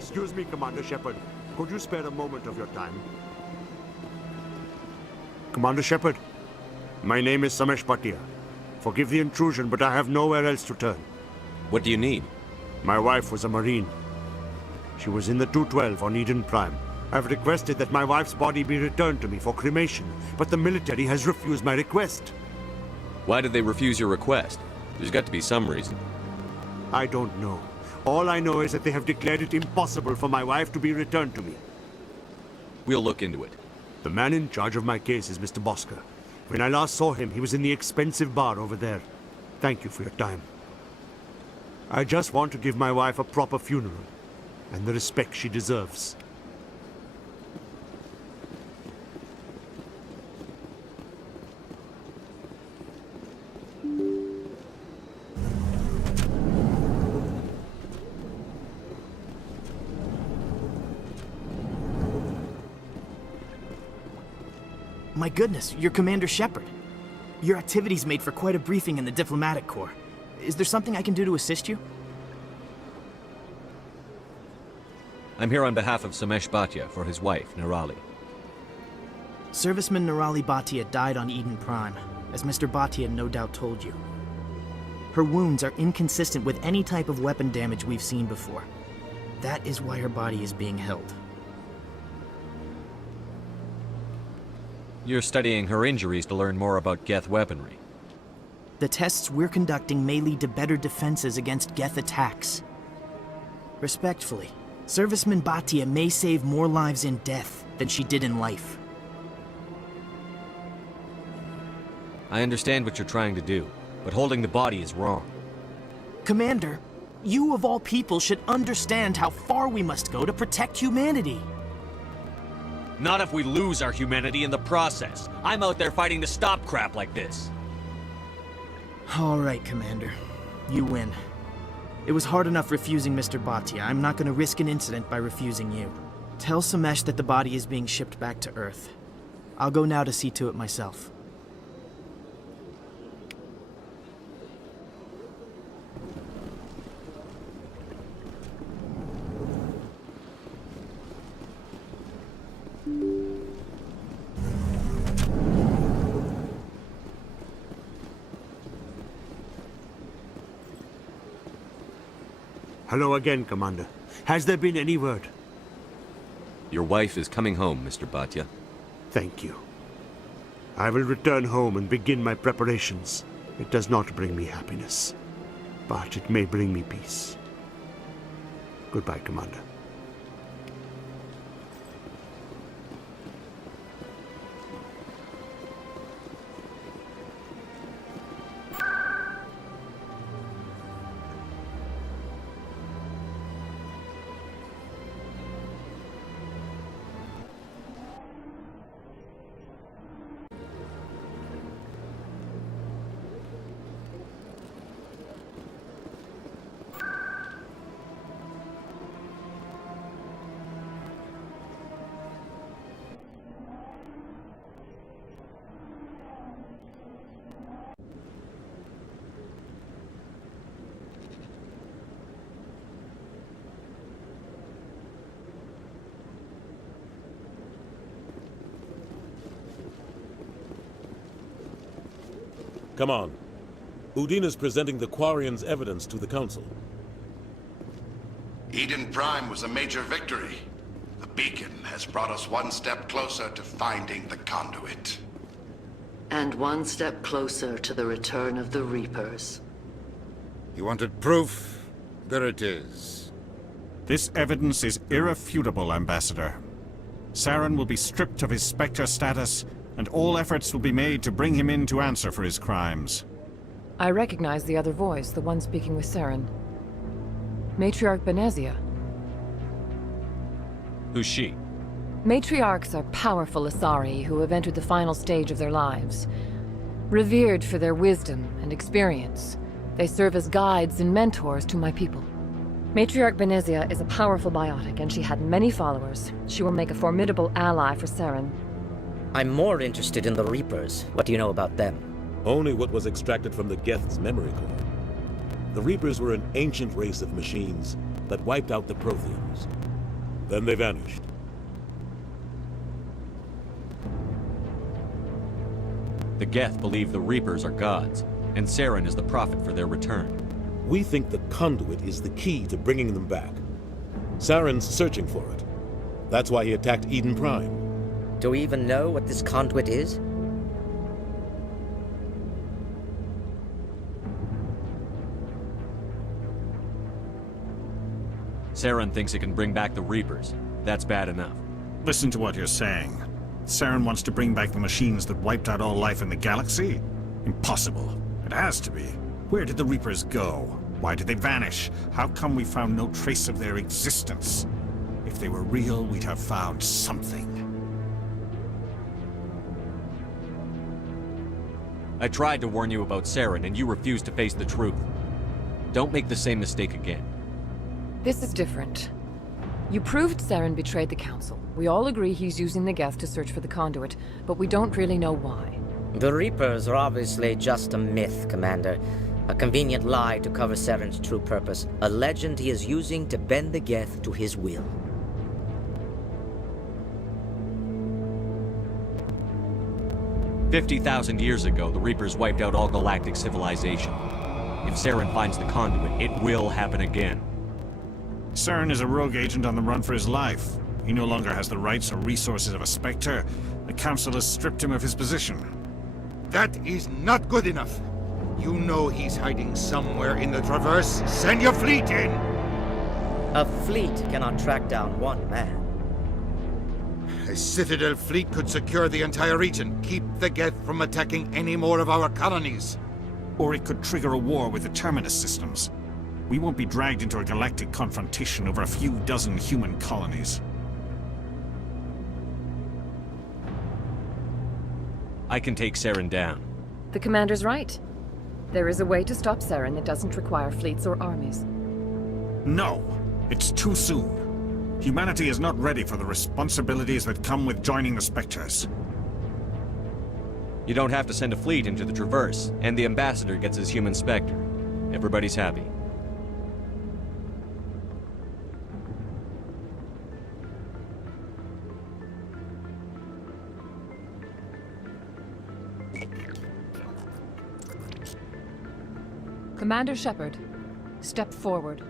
Excuse me, Commander Shepard. Could you spare a moment of your time? Commander Shepard, my name is Samesh Bhatia. Forgive the intrusion, but I have nowhere else to turn. What do you need? My wife was a Marine. She was in the 212 on Eden Prime. I've requested that my wife's body be returned to me for cremation, but the military has refused my request. Why did they refuse your request? There's got to be some reason. I don't know. All I know is that they have declared it impossible for my wife to be returned to me. We'll look into it. The man in charge of my case is Mr. Bosker. When I last saw him, he was in the expensive bar over there. Thank you for your time. I just want to give my wife a proper funeral, and the respect she deserves. My goodness, you're Commander Shepard. Your activities made for quite a briefing in the Diplomatic Corps. Is there something I can do to assist you? I'm here on behalf of Samesh Bhatia for his wife, Nirali. Serviceman Nirali Bhatia died on Eden Prime, as Mr. Bhatia no doubt told you. Her wounds are inconsistent with any type of weapon damage we've seen before. That is why her body is being held. You're studying her injuries to learn more about Geth weaponry. The tests we're conducting may lead to better defenses against Geth attacks. Respectfully, Serviceman Bhatia may save more lives in death than she did in life. I understand what you're trying to do, but holding the body is wrong. Commander, you of all people should understand how far we must go to protect humanity. Not if we lose our humanity in the process. I'm out there fighting to stop crap like this. All right, Commander. You win. It was hard enough refusing Mr. Bhatia. I'm not going to risk an incident by refusing you. Tell Samesh that the body is being shipped back to Earth. I'll go now to see to it myself. Hello again, Commander. Has there been any word? Your wife is coming home, Mr. Bhatia. Thank you. I will return home and begin my preparations. It does not bring me happiness, but it may bring me peace. Goodbye, Commander. Come on. Udine is presenting the Quarians' evidence to the Council. Eden Prime was a major victory. The beacon has brought us one step closer to finding the conduit. And one step closer to the return of the Reapers. You wanted proof? There it is. This evidence is irrefutable, Ambassador. Saren will be stripped of his Spectre status, and all efforts will be made to bring him in to answer for his crimes. I recognize the other voice, the one speaking with Saren. Matriarch Benezia. Who's she? Matriarchs are powerful Asari who have entered the final stage of their lives. Revered for their wisdom and experience, they serve as guides and mentors to my people. Matriarch Benezia is a powerful biotic, and she had many followers. She will make a formidable ally for Saren. I'm more interested in the Reapers. What do you know about them? Only what was extracted from the Geth's memory core. The Reapers were an ancient race of machines that wiped out the Protheans. Then they vanished. The Geth believe the Reapers are gods, and Saren is the prophet for their return. We think the conduit is the key to bringing them back. Saren's searching for it. That's why he attacked Eden Prime. Do we even know what this conduit is? Saren thinks it can bring back the Reapers. That's bad enough. Listen to what you're saying. Saren wants to bring back the machines that wiped out all life in the galaxy? Impossible. It has to be. Where did the Reapers go? Why did they vanish? How come we found no trace of their existence? If they were real, we'd have found something. I tried to warn you about Saren, and you refused to face the truth. Don't make the same mistake again. This is different. You proved Saren betrayed the Council. We all agree he's using the Geth to search for the conduit, but we don't really know why. The Reapers are obviously just a myth, Commander. A convenient lie to cover Saren's true purpose. A legend he is using to bend the Geth to his will. "50,000 years ago, the Reapers wiped out all galactic civilization. If Saren finds the conduit, it will happen again." Saren is a rogue agent on the run for his life. He no longer has the rights or resources of a Spectre. The Council has stripped him of his position. That is not good enough. You know he's hiding somewhere in the Traverse. Send your fleet in! A fleet cannot track down one man. A Citadel fleet could secure the entire region, keep the Geth from attacking any more of our colonies. Or it could trigger a war with the Terminus systems. We won't be dragged into a galactic confrontation over a few dozen human colonies. I can take Saren down. The commander's right. There is a way to stop Saren that doesn't require fleets or armies. No, it's too soon. Humanity is not ready for the responsibilities that come with joining the Spectres. You don't have to send a fleet into the Traverse, and the ambassador gets his human Spectre. Everybody's happy. Commander Shepard, step forward.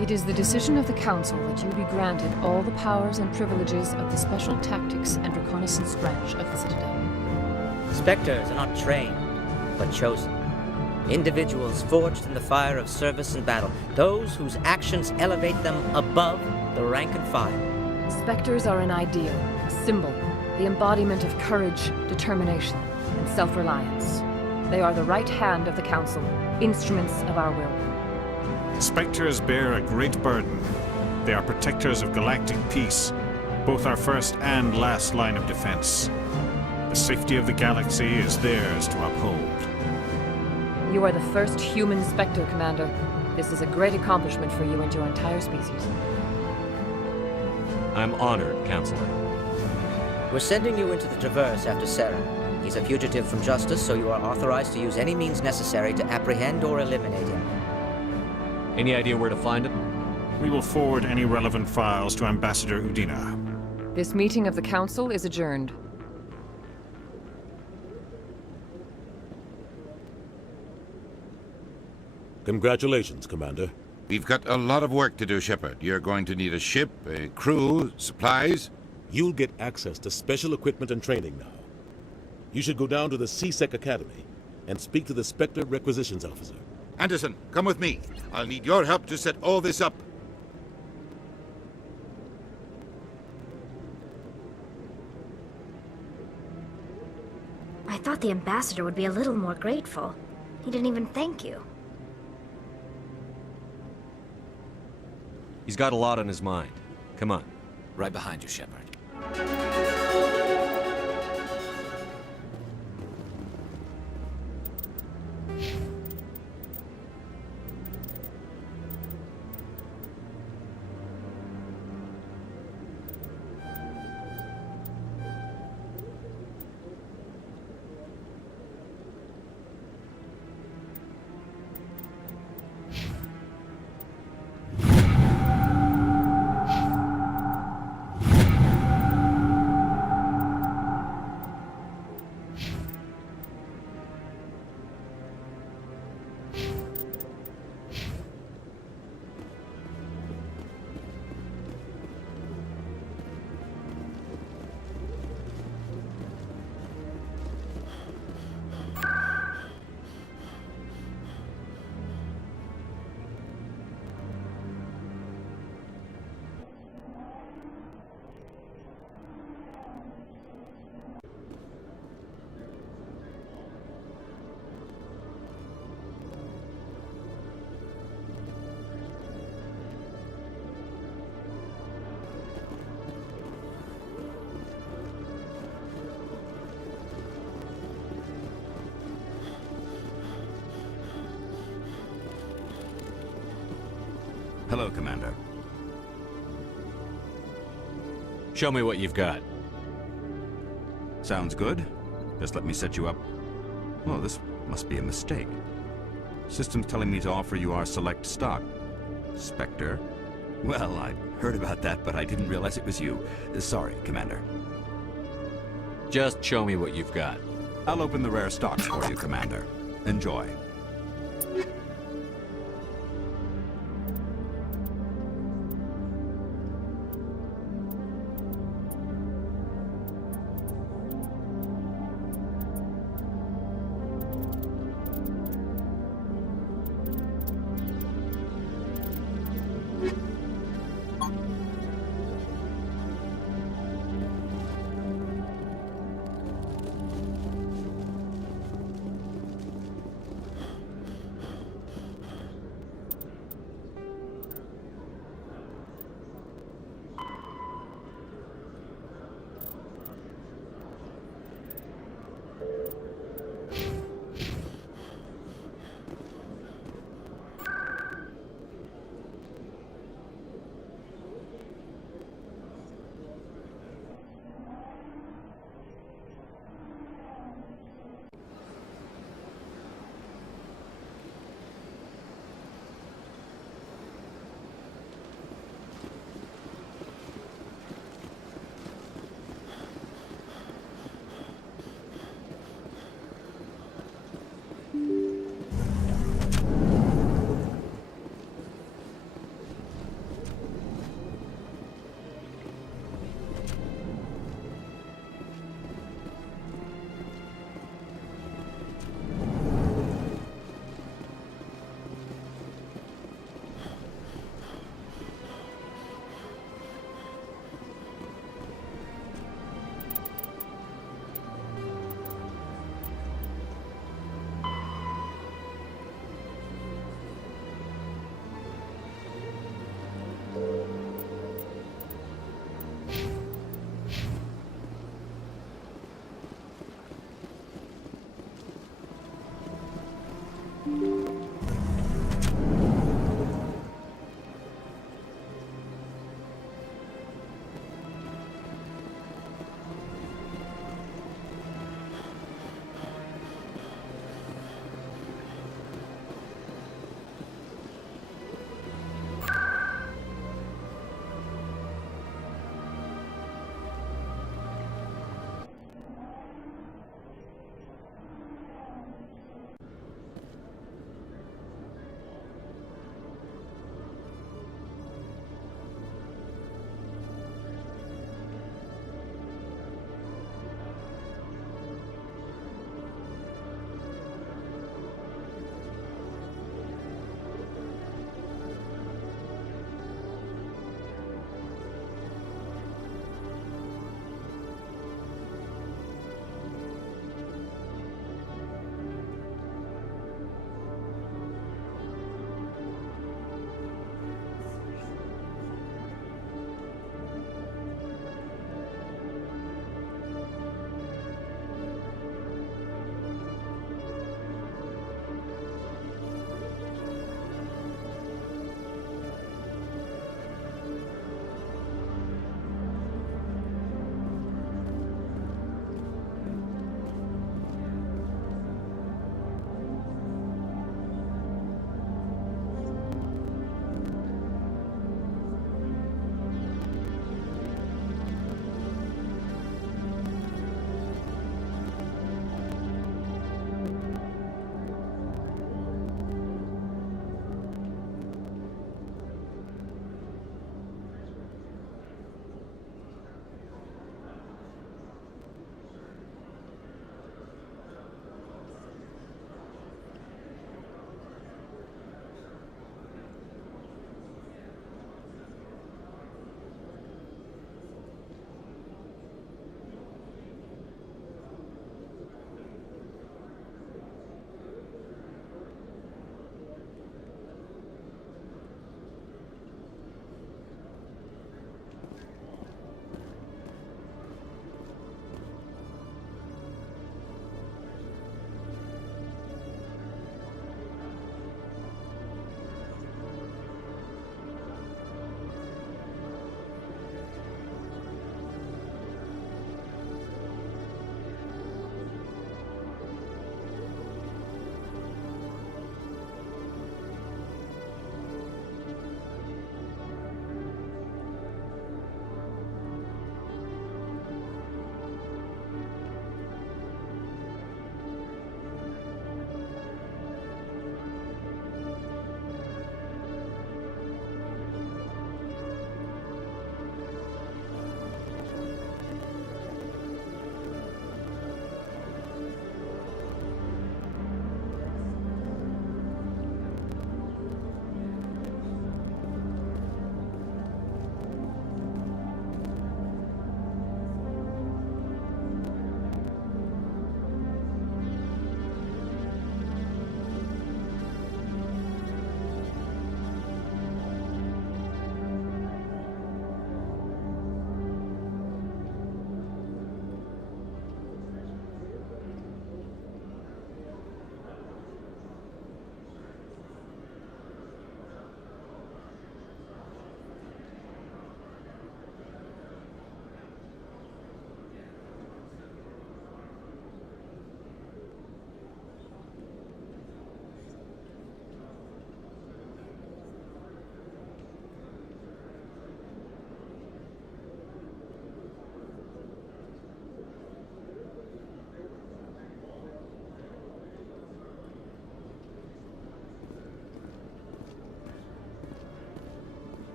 It is the decision of the Council that you be granted all the powers and privileges of the Special Tactics and Reconnaissance Branch of the Citadel. Spectres are not trained, but chosen. Individuals forged in the fire of service and battle. Those whose actions elevate them above the rank and file. Spectres are an ideal, a symbol, the embodiment of courage, determination, and self-reliance. They are the right hand of the Council, instruments of our will. Spectres bear a great burden. They are protectors of galactic peace, both our first and last line of defense. The safety of the galaxy is theirs to uphold. You are the first human Spectre, Commander. This is a great accomplishment for you and your entire species. I'm honored, Counselor. We're sending you into the Traverse after Saren. He's a fugitive from justice, so you are authorized to use any means necessary to apprehend or eliminate him. Any idea where to find him? We will forward any relevant files to Ambassador Udina. This meeting of the Council is adjourned. Congratulations, Commander. We've got a lot of work to do, Shepard. You're going to need a ship, a crew, supplies. You'll get access to special equipment and training now. You should go down to the C-Sec Academy and speak to the Spectre Requisitions Officer. Anderson, come with me. I'll need your help to set all this up. I thought the ambassador would be a little more grateful. He didn't even thank you. He's got a lot on his mind. Come on. Right behind you, Shepard. Hello, Commander. Show me what you've got. Sounds good. Just let me set you up. Oh, this must be a mistake. System's telling me to offer you our select stock. Spectre? Well, I heard about that, but I didn't realize it was you. Sorry, Commander. Just show me what you've got. I'll open the rare stocks for you, Commander. Enjoy.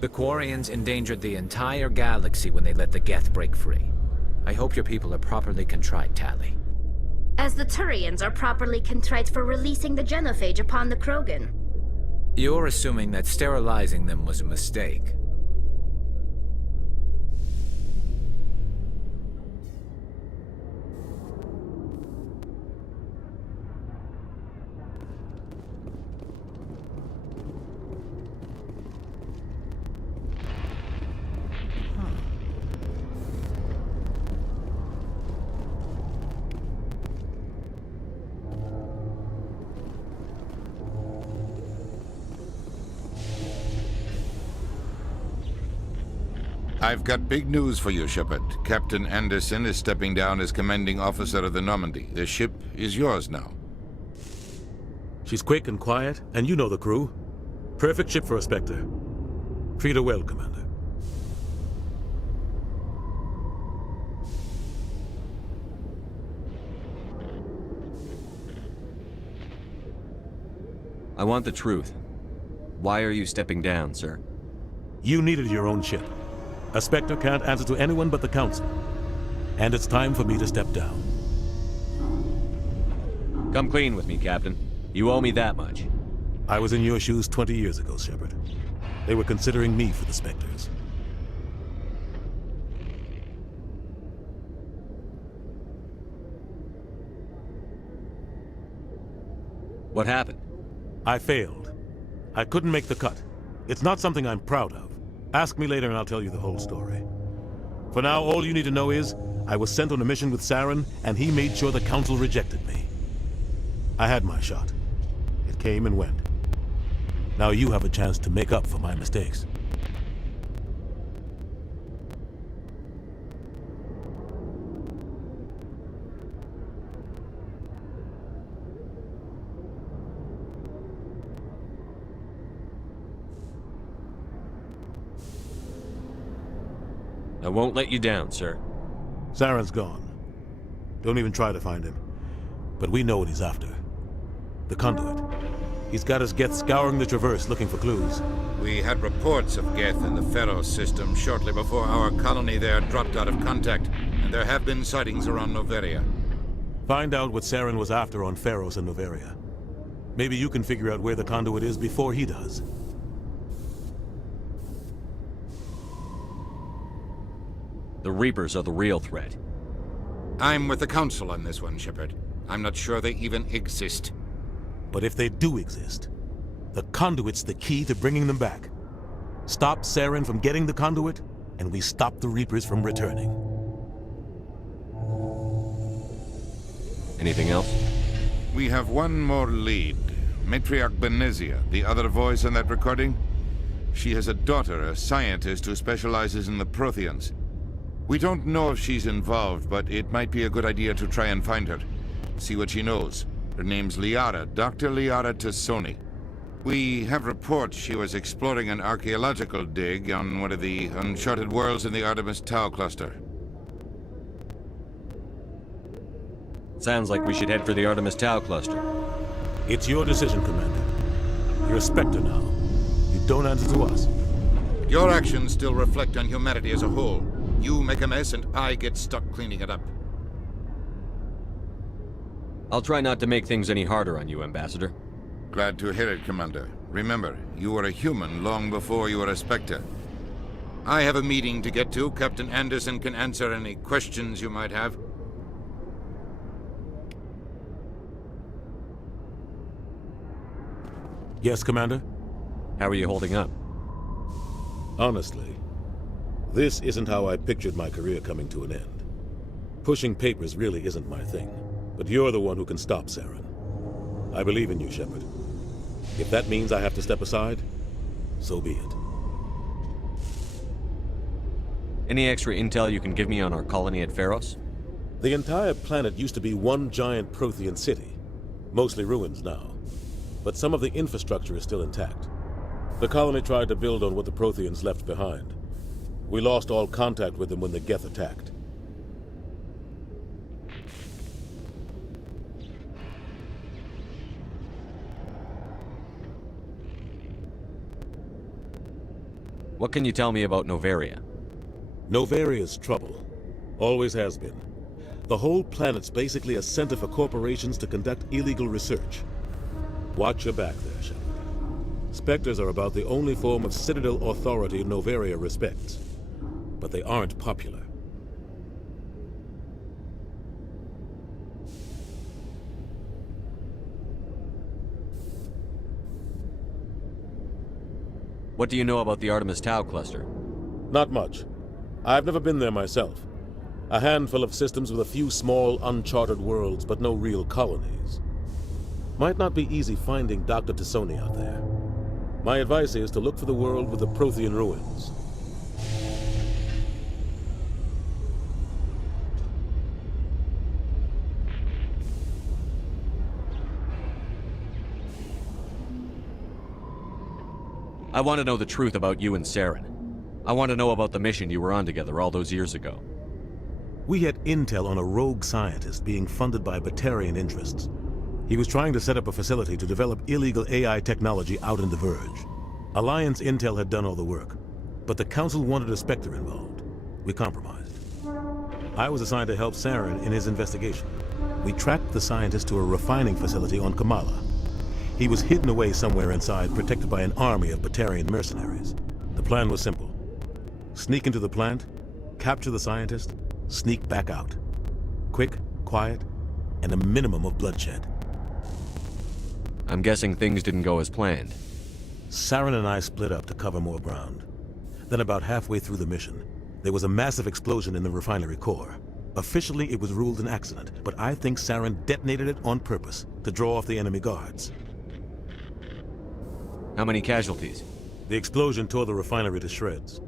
The Quarians endangered the entire galaxy when they let the Geth break free. I hope your people are properly contrite, Tali. As the Turians are properly contrite for releasing the genophage upon the Krogan. You're assuming that sterilizing them was a mistake. I've got big news for you, Shepard. Captain Anderson is stepping down as commanding officer of the Normandy. The ship is yours now. She's quick and quiet, and you know the crew. Perfect ship for a Spectre. Treat her well, Commander. I want the truth. Why are you stepping down, sir? You needed your own ship. A Spectre can't answer to anyone but the Council. And it's time for me to step down. Come clean with me, Captain. You owe me that much. I was in your shoes 20 years ago, Shepard. They were considering me for the Spectres. What happened? I failed. I couldn't make the cut. It's not something I'm proud of. Ask me later and I'll tell you the whole story. For now, all you need to know is, I was sent on a mission with Saren, and he made sure the Council rejected me. I had my shot. It came and went. Now you have a chance to make up for my mistakes. I won't let you down, sir. Saren's gone. Don't even try to find him. But we know what he's after. The conduit. He's got his Geth scouring the Traverse looking for clues. We had reports of Geth in the Pharos system shortly before our colony there dropped out of contact, and there have been sightings around Noveria. Find out what Saren was after on Pharos and Noveria. Maybe you can figure out where the conduit is before he does. The Reapers are the real threat. I'm with the Council on this one, Shepard. I'm not sure they even exist. But if they do exist, the conduit's the key to bringing them back. Stop Saren from getting the conduit, and we stop the Reapers from returning. Anything else? We have one more lead. Matriarch Benezia, the other voice in that recording. She has a daughter, a scientist who specializes in the Protheans. We don't know if she's involved, but it might be a good idea to try and find her. See what she knows. Her name's Liara, Dr. Liara Tassoni. We have reports she was exploring an archaeological dig on one of the uncharted worlds in the Artemis Tau cluster. Sounds like we should head for the Artemis Tau cluster. It's your decision, Commander. You're a Spectre now. You don't answer to us. Your actions still reflect on humanity as a whole. You make a mess and I get stuck cleaning it up. I'll try not to make things any harder on you, Ambassador. Glad to hear it, Commander. Remember, you were a human long before you were a Spectre. I have a meeting to get to. Captain Anderson can answer any questions you might have. Yes, Commander? How are you holding up? Honestly, this isn't how I pictured my career coming to an end. Pushing papers really isn't my thing, but you're the one who can stop Saren. I believe in you, Shepard. If that means I have to step aside, so be it. Any extra intel you can give me on our colony at Pharos? The entire planet used to be one giant Prothean city, mostly ruins now. But some of the infrastructure is still intact. The colony tried to build on what the Protheans left behind. We lost all contact with them when the Geth attacked. What can you tell me about Novaria? Novaria's trouble. Always has been. The whole planet's basically a center for corporations to conduct illegal research. Watch your back there, Shepard. Spectres are about the only form of Citadel authority Novaria respects. But they aren't popular. What do you know about the Artemis Tau cluster? Not much. I've never been there myself. A handful of systems with a few small, uncharted worlds, but no real colonies. Might not be easy finding Dr. Tassoni out there. My advice is to look for the world with the Prothean ruins. I want to know the truth about you and Saren. I want to know about the mission you were on together all those years ago. We had intel on a rogue scientist being funded by Batarian interests. He was trying to set up a facility to develop illegal AI technology out in the Verge. Alliance intel had done all the work, but the Council wanted a Spectre involved. We compromised. I was assigned to help Saren in his investigation. We tracked the scientist to a refining facility on Kamala. He was hidden away somewhere inside, protected by an army of Batarian mercenaries. The plan was simple. Sneak into the plant, capture the scientist, sneak back out. Quick, quiet, and a minimum of bloodshed. I'm guessing things didn't go as planned. Saren and I split up to cover more ground. Then about halfway through the mission, there was a massive explosion in the refinery core. Officially, it was ruled an accident, but I think Saren detonated it on purpose to draw off the enemy guards. How many casualties? The explosion tore the refinery to shreds.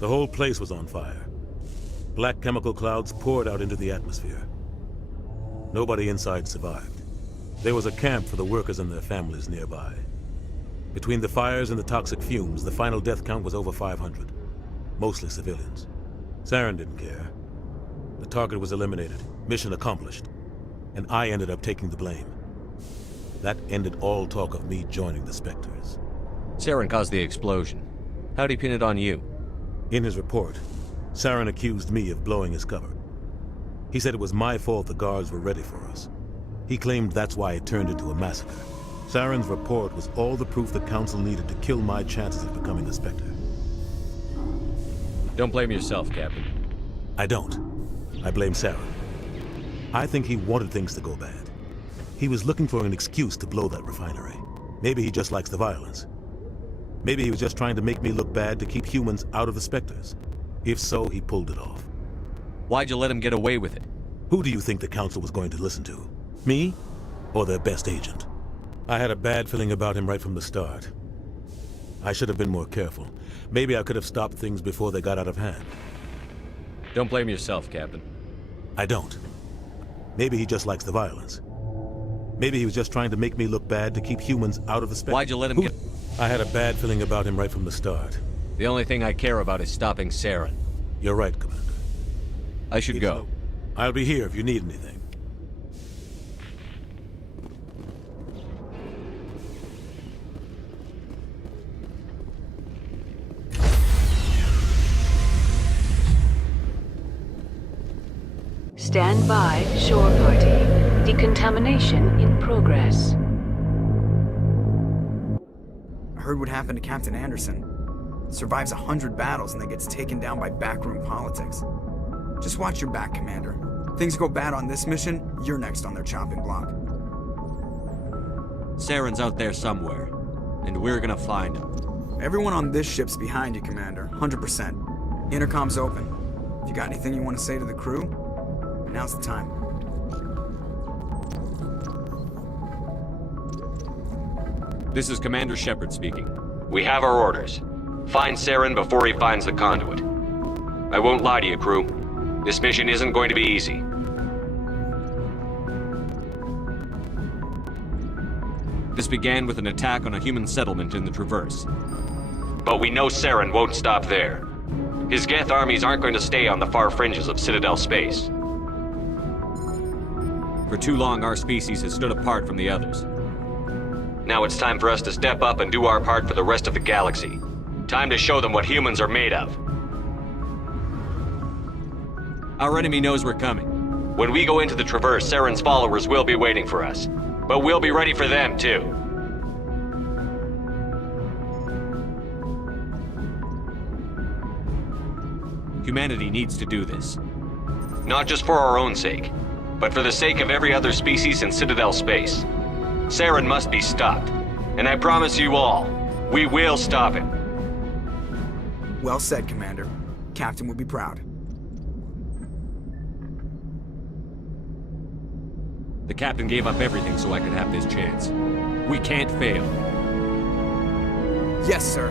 The whole place was on fire. Black chemical clouds poured out into the atmosphere. Nobody inside survived. There was a camp for the workers and their families nearby. Between the fires and the toxic fumes, the final death count was over 500. Mostly civilians. Saren didn't care. The target was eliminated, mission accomplished, and I ended up taking the blame. That ended all talk of me joining the Spectres. Saren caused the explosion. How'd he pin it on you? In his report, Saren accused me of blowing his cover. He said it was my fault the guards were ready for us. He claimed that's why it turned into a massacre. Saren's report was all the proof the Council needed to kill my chances of becoming a Spectre. Don't blame yourself, Captain. I don't. I blame Saren. I think he wanted things to go bad. He was looking for an excuse to blow that refinery. Maybe he just likes the violence. Maybe he was just trying to make me look bad to keep humans out of the Spectres. If so, he pulled it off. Why'd you let him get away with it? Who do you think the Council was going to listen to? Me? Or their best agent? I had a bad feeling about him right from the start. I should have been more careful. Maybe I could have stopped things before they got out of hand. Don't blame yourself, Captain. I don't. Maybe he just likes the violence. Maybe he was just trying to make me look bad to keep humans out of the Spectre. Why'd you let him get... I had a bad feeling about him right from the start. The only thing I care about is stopping Saren. You're right, Commander. I should go. I'll be here if you need anything. Stand by, shore party. Decontamination in progress. I heard what happened to Captain Anderson. Survives 100 battles and then gets taken down by backroom politics. Just watch your back, Commander. Things go bad on this mission, you're next on their chopping block. Saren's out there somewhere, and we're gonna find him. Everyone on this ship's behind you, Commander. 100%. Intercom's open. If you got anything you want to say to the crew, now's the time. This is Commander Shepard speaking. We have our orders. Find Saren before he finds the conduit. I won't lie to you, crew. This mission isn't going to be easy. This began with an attack on a human settlement in the Traverse. But we know Saren won't stop there. His Geth armies aren't going to stay on the far fringes of Citadel space. For too long, our species has stood apart from the others. Now it's time for us to step up and do our part for the rest of the galaxy. Time to show them what humans are made of. Our enemy knows we're coming. When we go into the Traverse, Saren's followers will be waiting for us. But we'll be ready for them, too. Humanity needs to do this. Not just for our own sake, but for the sake of every other species in Citadel space. Saren must be stopped. And I promise you all, we will stop him. Well said, Commander. Captain will be proud. The captain gave up everything so I could have this chance. We can't fail. Yes, sir.